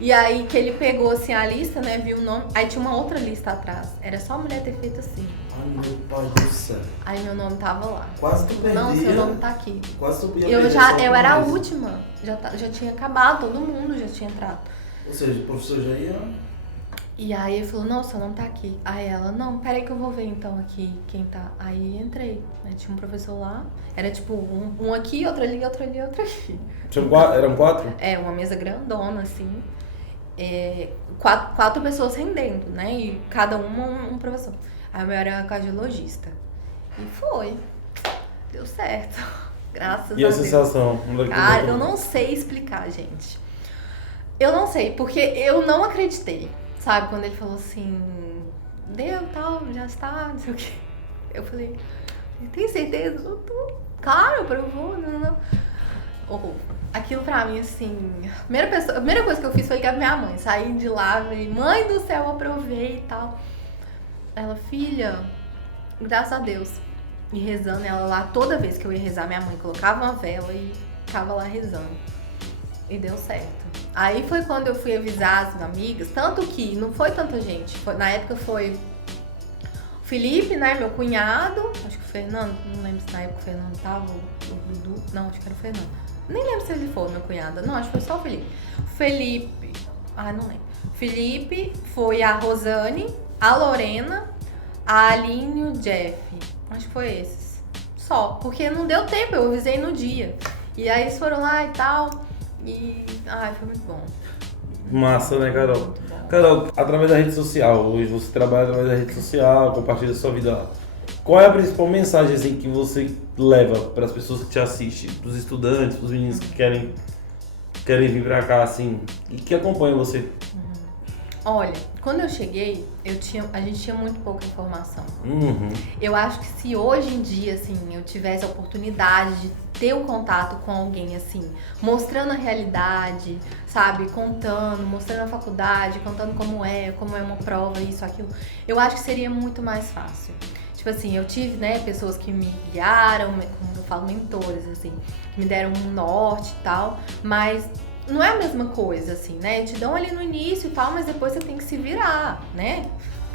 E aí que ele pegou assim a lista, né? Viu o nome. Aí tinha uma outra lista atrás. Era só a mulher ter feito assim. Ai, meu pai do céu. Aí meu nome tava lá. Quase tu perdia. Não, seu nome tá aqui. Quase tu podia Eu era a última. Já tinha acabado, todo mundo já tinha entrado. Ou seja, o professor já ia... E aí ele falou, não, seu nome tá aqui. Aí ela, não, peraí que eu vou ver então aqui quem tá. Aí entrei. Aí tinha um professor lá. Era tipo um aqui, outro ali, outro ali, outro aqui. Eram 4? É, uma mesa grandona, assim. Quatro pessoas rendendo, né? E cada uma um professor. Aí o meu era cardiologista. E foi. Deu certo. Graças a Deus. E a sensação? Cara, eu não sei explicar, gente. Eu não sei, porque eu não acreditei. Sabe, quando ele falou assim, deu, tal, já está, não sei o quê. Eu falei, tem certeza? Eu tô... Claro, eu vou, não. Aquilo pra mim, assim, a primeira coisa que eu fiz foi ligar pra minha mãe. Saí de lá, falei, mãe do céu, eu aprovei e tal. Ela, filha, graças a Deus. E rezando, ela lá, toda vez que eu ia rezar, minha mãe colocava uma vela e ficava lá rezando. E deu certo. Aí foi quando eu fui avisar as amigas, tanto que não foi tanta gente. Na época foi o Felipe, né, meu cunhado, acho que o Fernando, não lembro se na época o Fernando tava, o Dudu, não, acho que era o Fernando. Nem lembro se ele foi, meu cunhado, não, acho que foi só o Felipe. Felipe, não lembro. Felipe, foi a Rosane, a Lorena, a Aline e o Jeff. Acho que foi esses. Só, porque não deu tempo, eu avisei no dia. E aí eles foram lá e tal. E, foi muito bom. Massa, né, Carol? Muito bom. Carol, através da rede social, hoje você trabalha através da rede social, compartilha a sua vida lá. Qual é a principal mensagem assim, que você leva para as pessoas que te assistem, para os estudantes, para os meninos que querem vir pra cá, assim, e que acompanham você? Olha, quando eu cheguei, a gente tinha muito pouca informação. Uhum. Eu acho que se hoje em dia, assim, eu tivesse a oportunidade de ter um contato com alguém, assim, mostrando a realidade, sabe, mostrando a faculdade, contando como é uma prova, isso, aquilo, eu acho que seria muito mais fácil. Tipo assim, eu tive, né, pessoas que me guiaram, como eu falo, mentores, assim, que me deram um norte e tal, mas não é a mesma coisa, assim, né? Te dão ali no início e tal, mas depois você tem que se virar, né?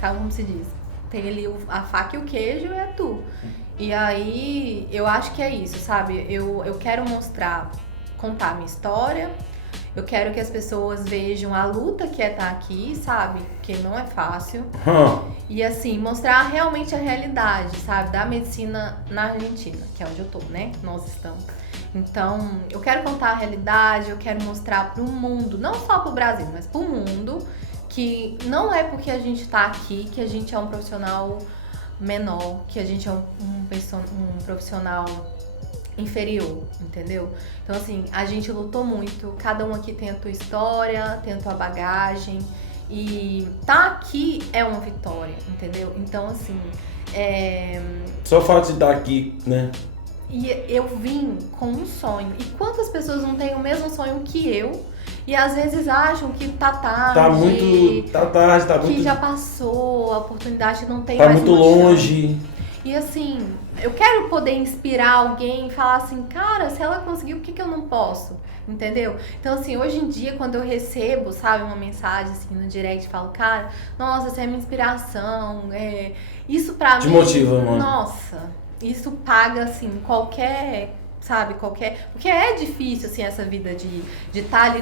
Como se diz. Tem ali a faca e o queijo, é tu. E aí, eu acho que é isso, sabe? Eu quero contar a minha história. Eu quero que as pessoas vejam a luta que é estar aqui, sabe? Que não é fácil. E assim, mostrar realmente a realidade, sabe? Da medicina na Argentina, que é onde eu tô, né? Nós estamos. Então, eu quero contar a realidade, eu quero mostrar pro mundo, não só pro Brasil, mas pro mundo, que não é porque a gente tá aqui que a gente é um profissional menor, que a gente é um profissional inferior, entendeu? Então, assim, a gente lutou muito, cada um aqui tem a tua história, tem a tua bagagem, e tá aqui é uma vitória, entendeu? Então, assim, Só o fato de estar aqui, né? E eu vim com um sonho. E quantas pessoas não têm o mesmo sonho que eu? E às vezes acham que tá tarde. Tá tarde, tá muito... Que já passou, a oportunidade não tem tá mais muito longe. E assim, eu quero poder inspirar alguém e falar assim, cara, se ela conseguiu, por que eu não posso? Entendeu? Então assim, hoje em dia, quando eu recebo, sabe, uma mensagem assim no direct, falo, cara, nossa, você é minha inspiração. Isso pra mim... Te motiva, mano. Nossa... Isso paga, assim, qualquer... Porque é difícil, assim, essa vida de estar ali,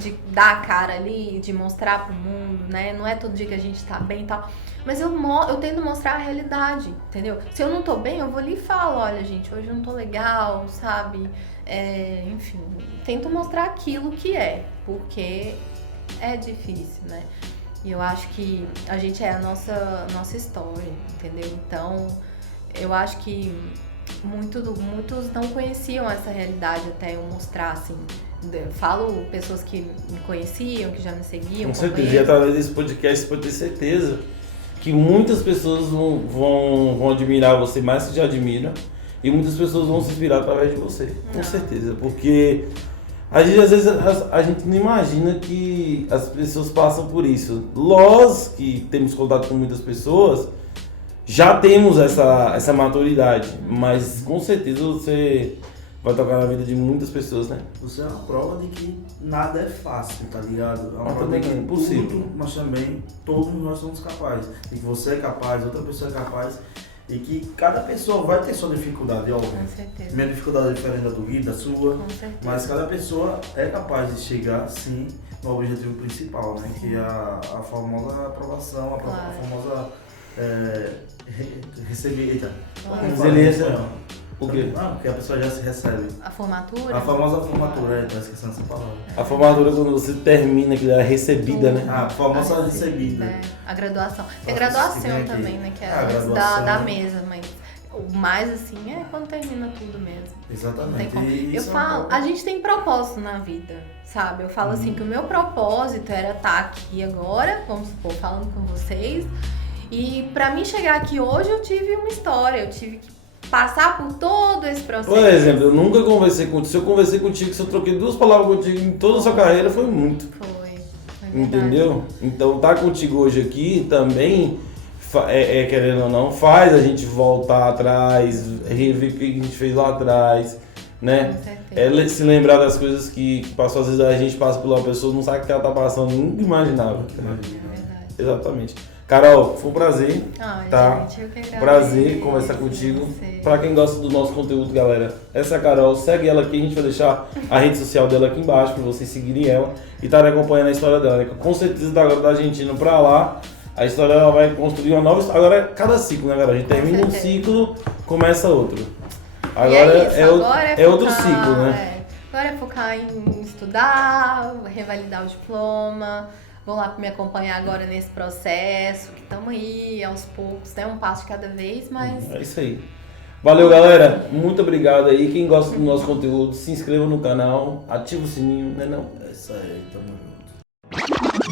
de dar a cara ali, de mostrar pro mundo, né? Não é todo dia que a gente tá bem e tal. Mas eu tento mostrar a realidade, entendeu? Se eu não tô bem, eu vou ali e falo, olha, gente, hoje eu não tô legal, sabe? Enfim, tento mostrar aquilo que é, porque é difícil, né? E eu acho que a gente é a nossa história, entendeu? Então... Eu acho que muitos não conheciam essa realidade até eu mostrar, assim. Falo pessoas que me conheciam, que já me seguiam. Com certeza, e através desse podcast você pode ter certeza que muitas pessoas vão admirar você mais que já admiram e muitas pessoas vão se inspirar através de você, com certeza. Porque às vezes a gente não imagina que as pessoas passam por isso. Nós que temos contato com muitas pessoas, já temos essa maturidade, mas com certeza você vai tocar na vida de muitas pessoas, né? Você é uma prova de que nada é fácil, tá ligado? É uma Mas prova também de que é impossível. tudo, mas também todos nós somos capazes. E que você é capaz, outra pessoa é capaz. E que cada pessoa vai ter sua dificuldade, óbvio. Com certeza. Minha dificuldade é diferente da do Gui, da sua. Com certeza. Mas cada pessoa é capaz de chegar, sim, no objetivo principal, né? Que é a famosa aprovação, a Claro. famosa receber. Eita, Claro. como fala em Resiliência. espanhol? O quê? Não, porque a pessoa já se recebe. A formatura? A famosa formatura, tá esquecendo essa palavra. A formatura quando você termina, que é recebida, né? A famosa recebida. É, a graduação. Tem a Nossa, graduação se vem aqui. também, né? Que é A antes graduação. da mesa, mas o mais assim é quando termina tudo mesmo. Não tem Exatamente. como. E Eu isso é falo, uma- a gente tem propósito na vida, sabe? Eu falo assim que o meu propósito era estar aqui agora, vamos supor, falando com vocês. E pra mim chegar aqui hoje eu tive uma história, eu tive que passar por todo esse processo. Por exemplo, eu nunca conversei contigo. Se eu conversei contigo, se eu troquei 2 palavras contigo em toda a sua carreira, foi muito. Foi verdade. Entendeu? Então, tá contigo hoje aqui também, querendo ou não, faz a gente voltar atrás, rever o que a gente fez lá atrás, né? Com certeza. Se lembrar das coisas que passou, às vezes a gente passa por uma pessoa, não sabe o que ela tá passando, nunca imaginava. É verdade. Exatamente. Carol, foi um prazer. Ai, Tá. gente, eu que agradeço. Prazer conversar contigo. Você. Pra quem gosta do nosso conteúdo, galera, essa é a Carol, segue ela aqui, a gente vai deixar a rede social dela aqui embaixo pra vocês seguirem ela e estarem acompanhando a história dela, né? Com certeza da Argentina pra lá, a história ela vai construir uma nova história. Agora é cada ciclo, né, galera? A gente termina um certeza. ciclo, começa outro. Agora E é isso, agora é outro focar, ciclo, né? Agora é focar em estudar, revalidar o diploma. Vão lá me acompanhar agora nesse processo, que estamos aí aos poucos, né? Um passo de cada vez, mas É isso aí. Valeu, galera. Muito obrigado aí. Quem gosta do nosso conteúdo, se inscreva no canal, ativa o sininho, né não? É isso aí, tamo junto.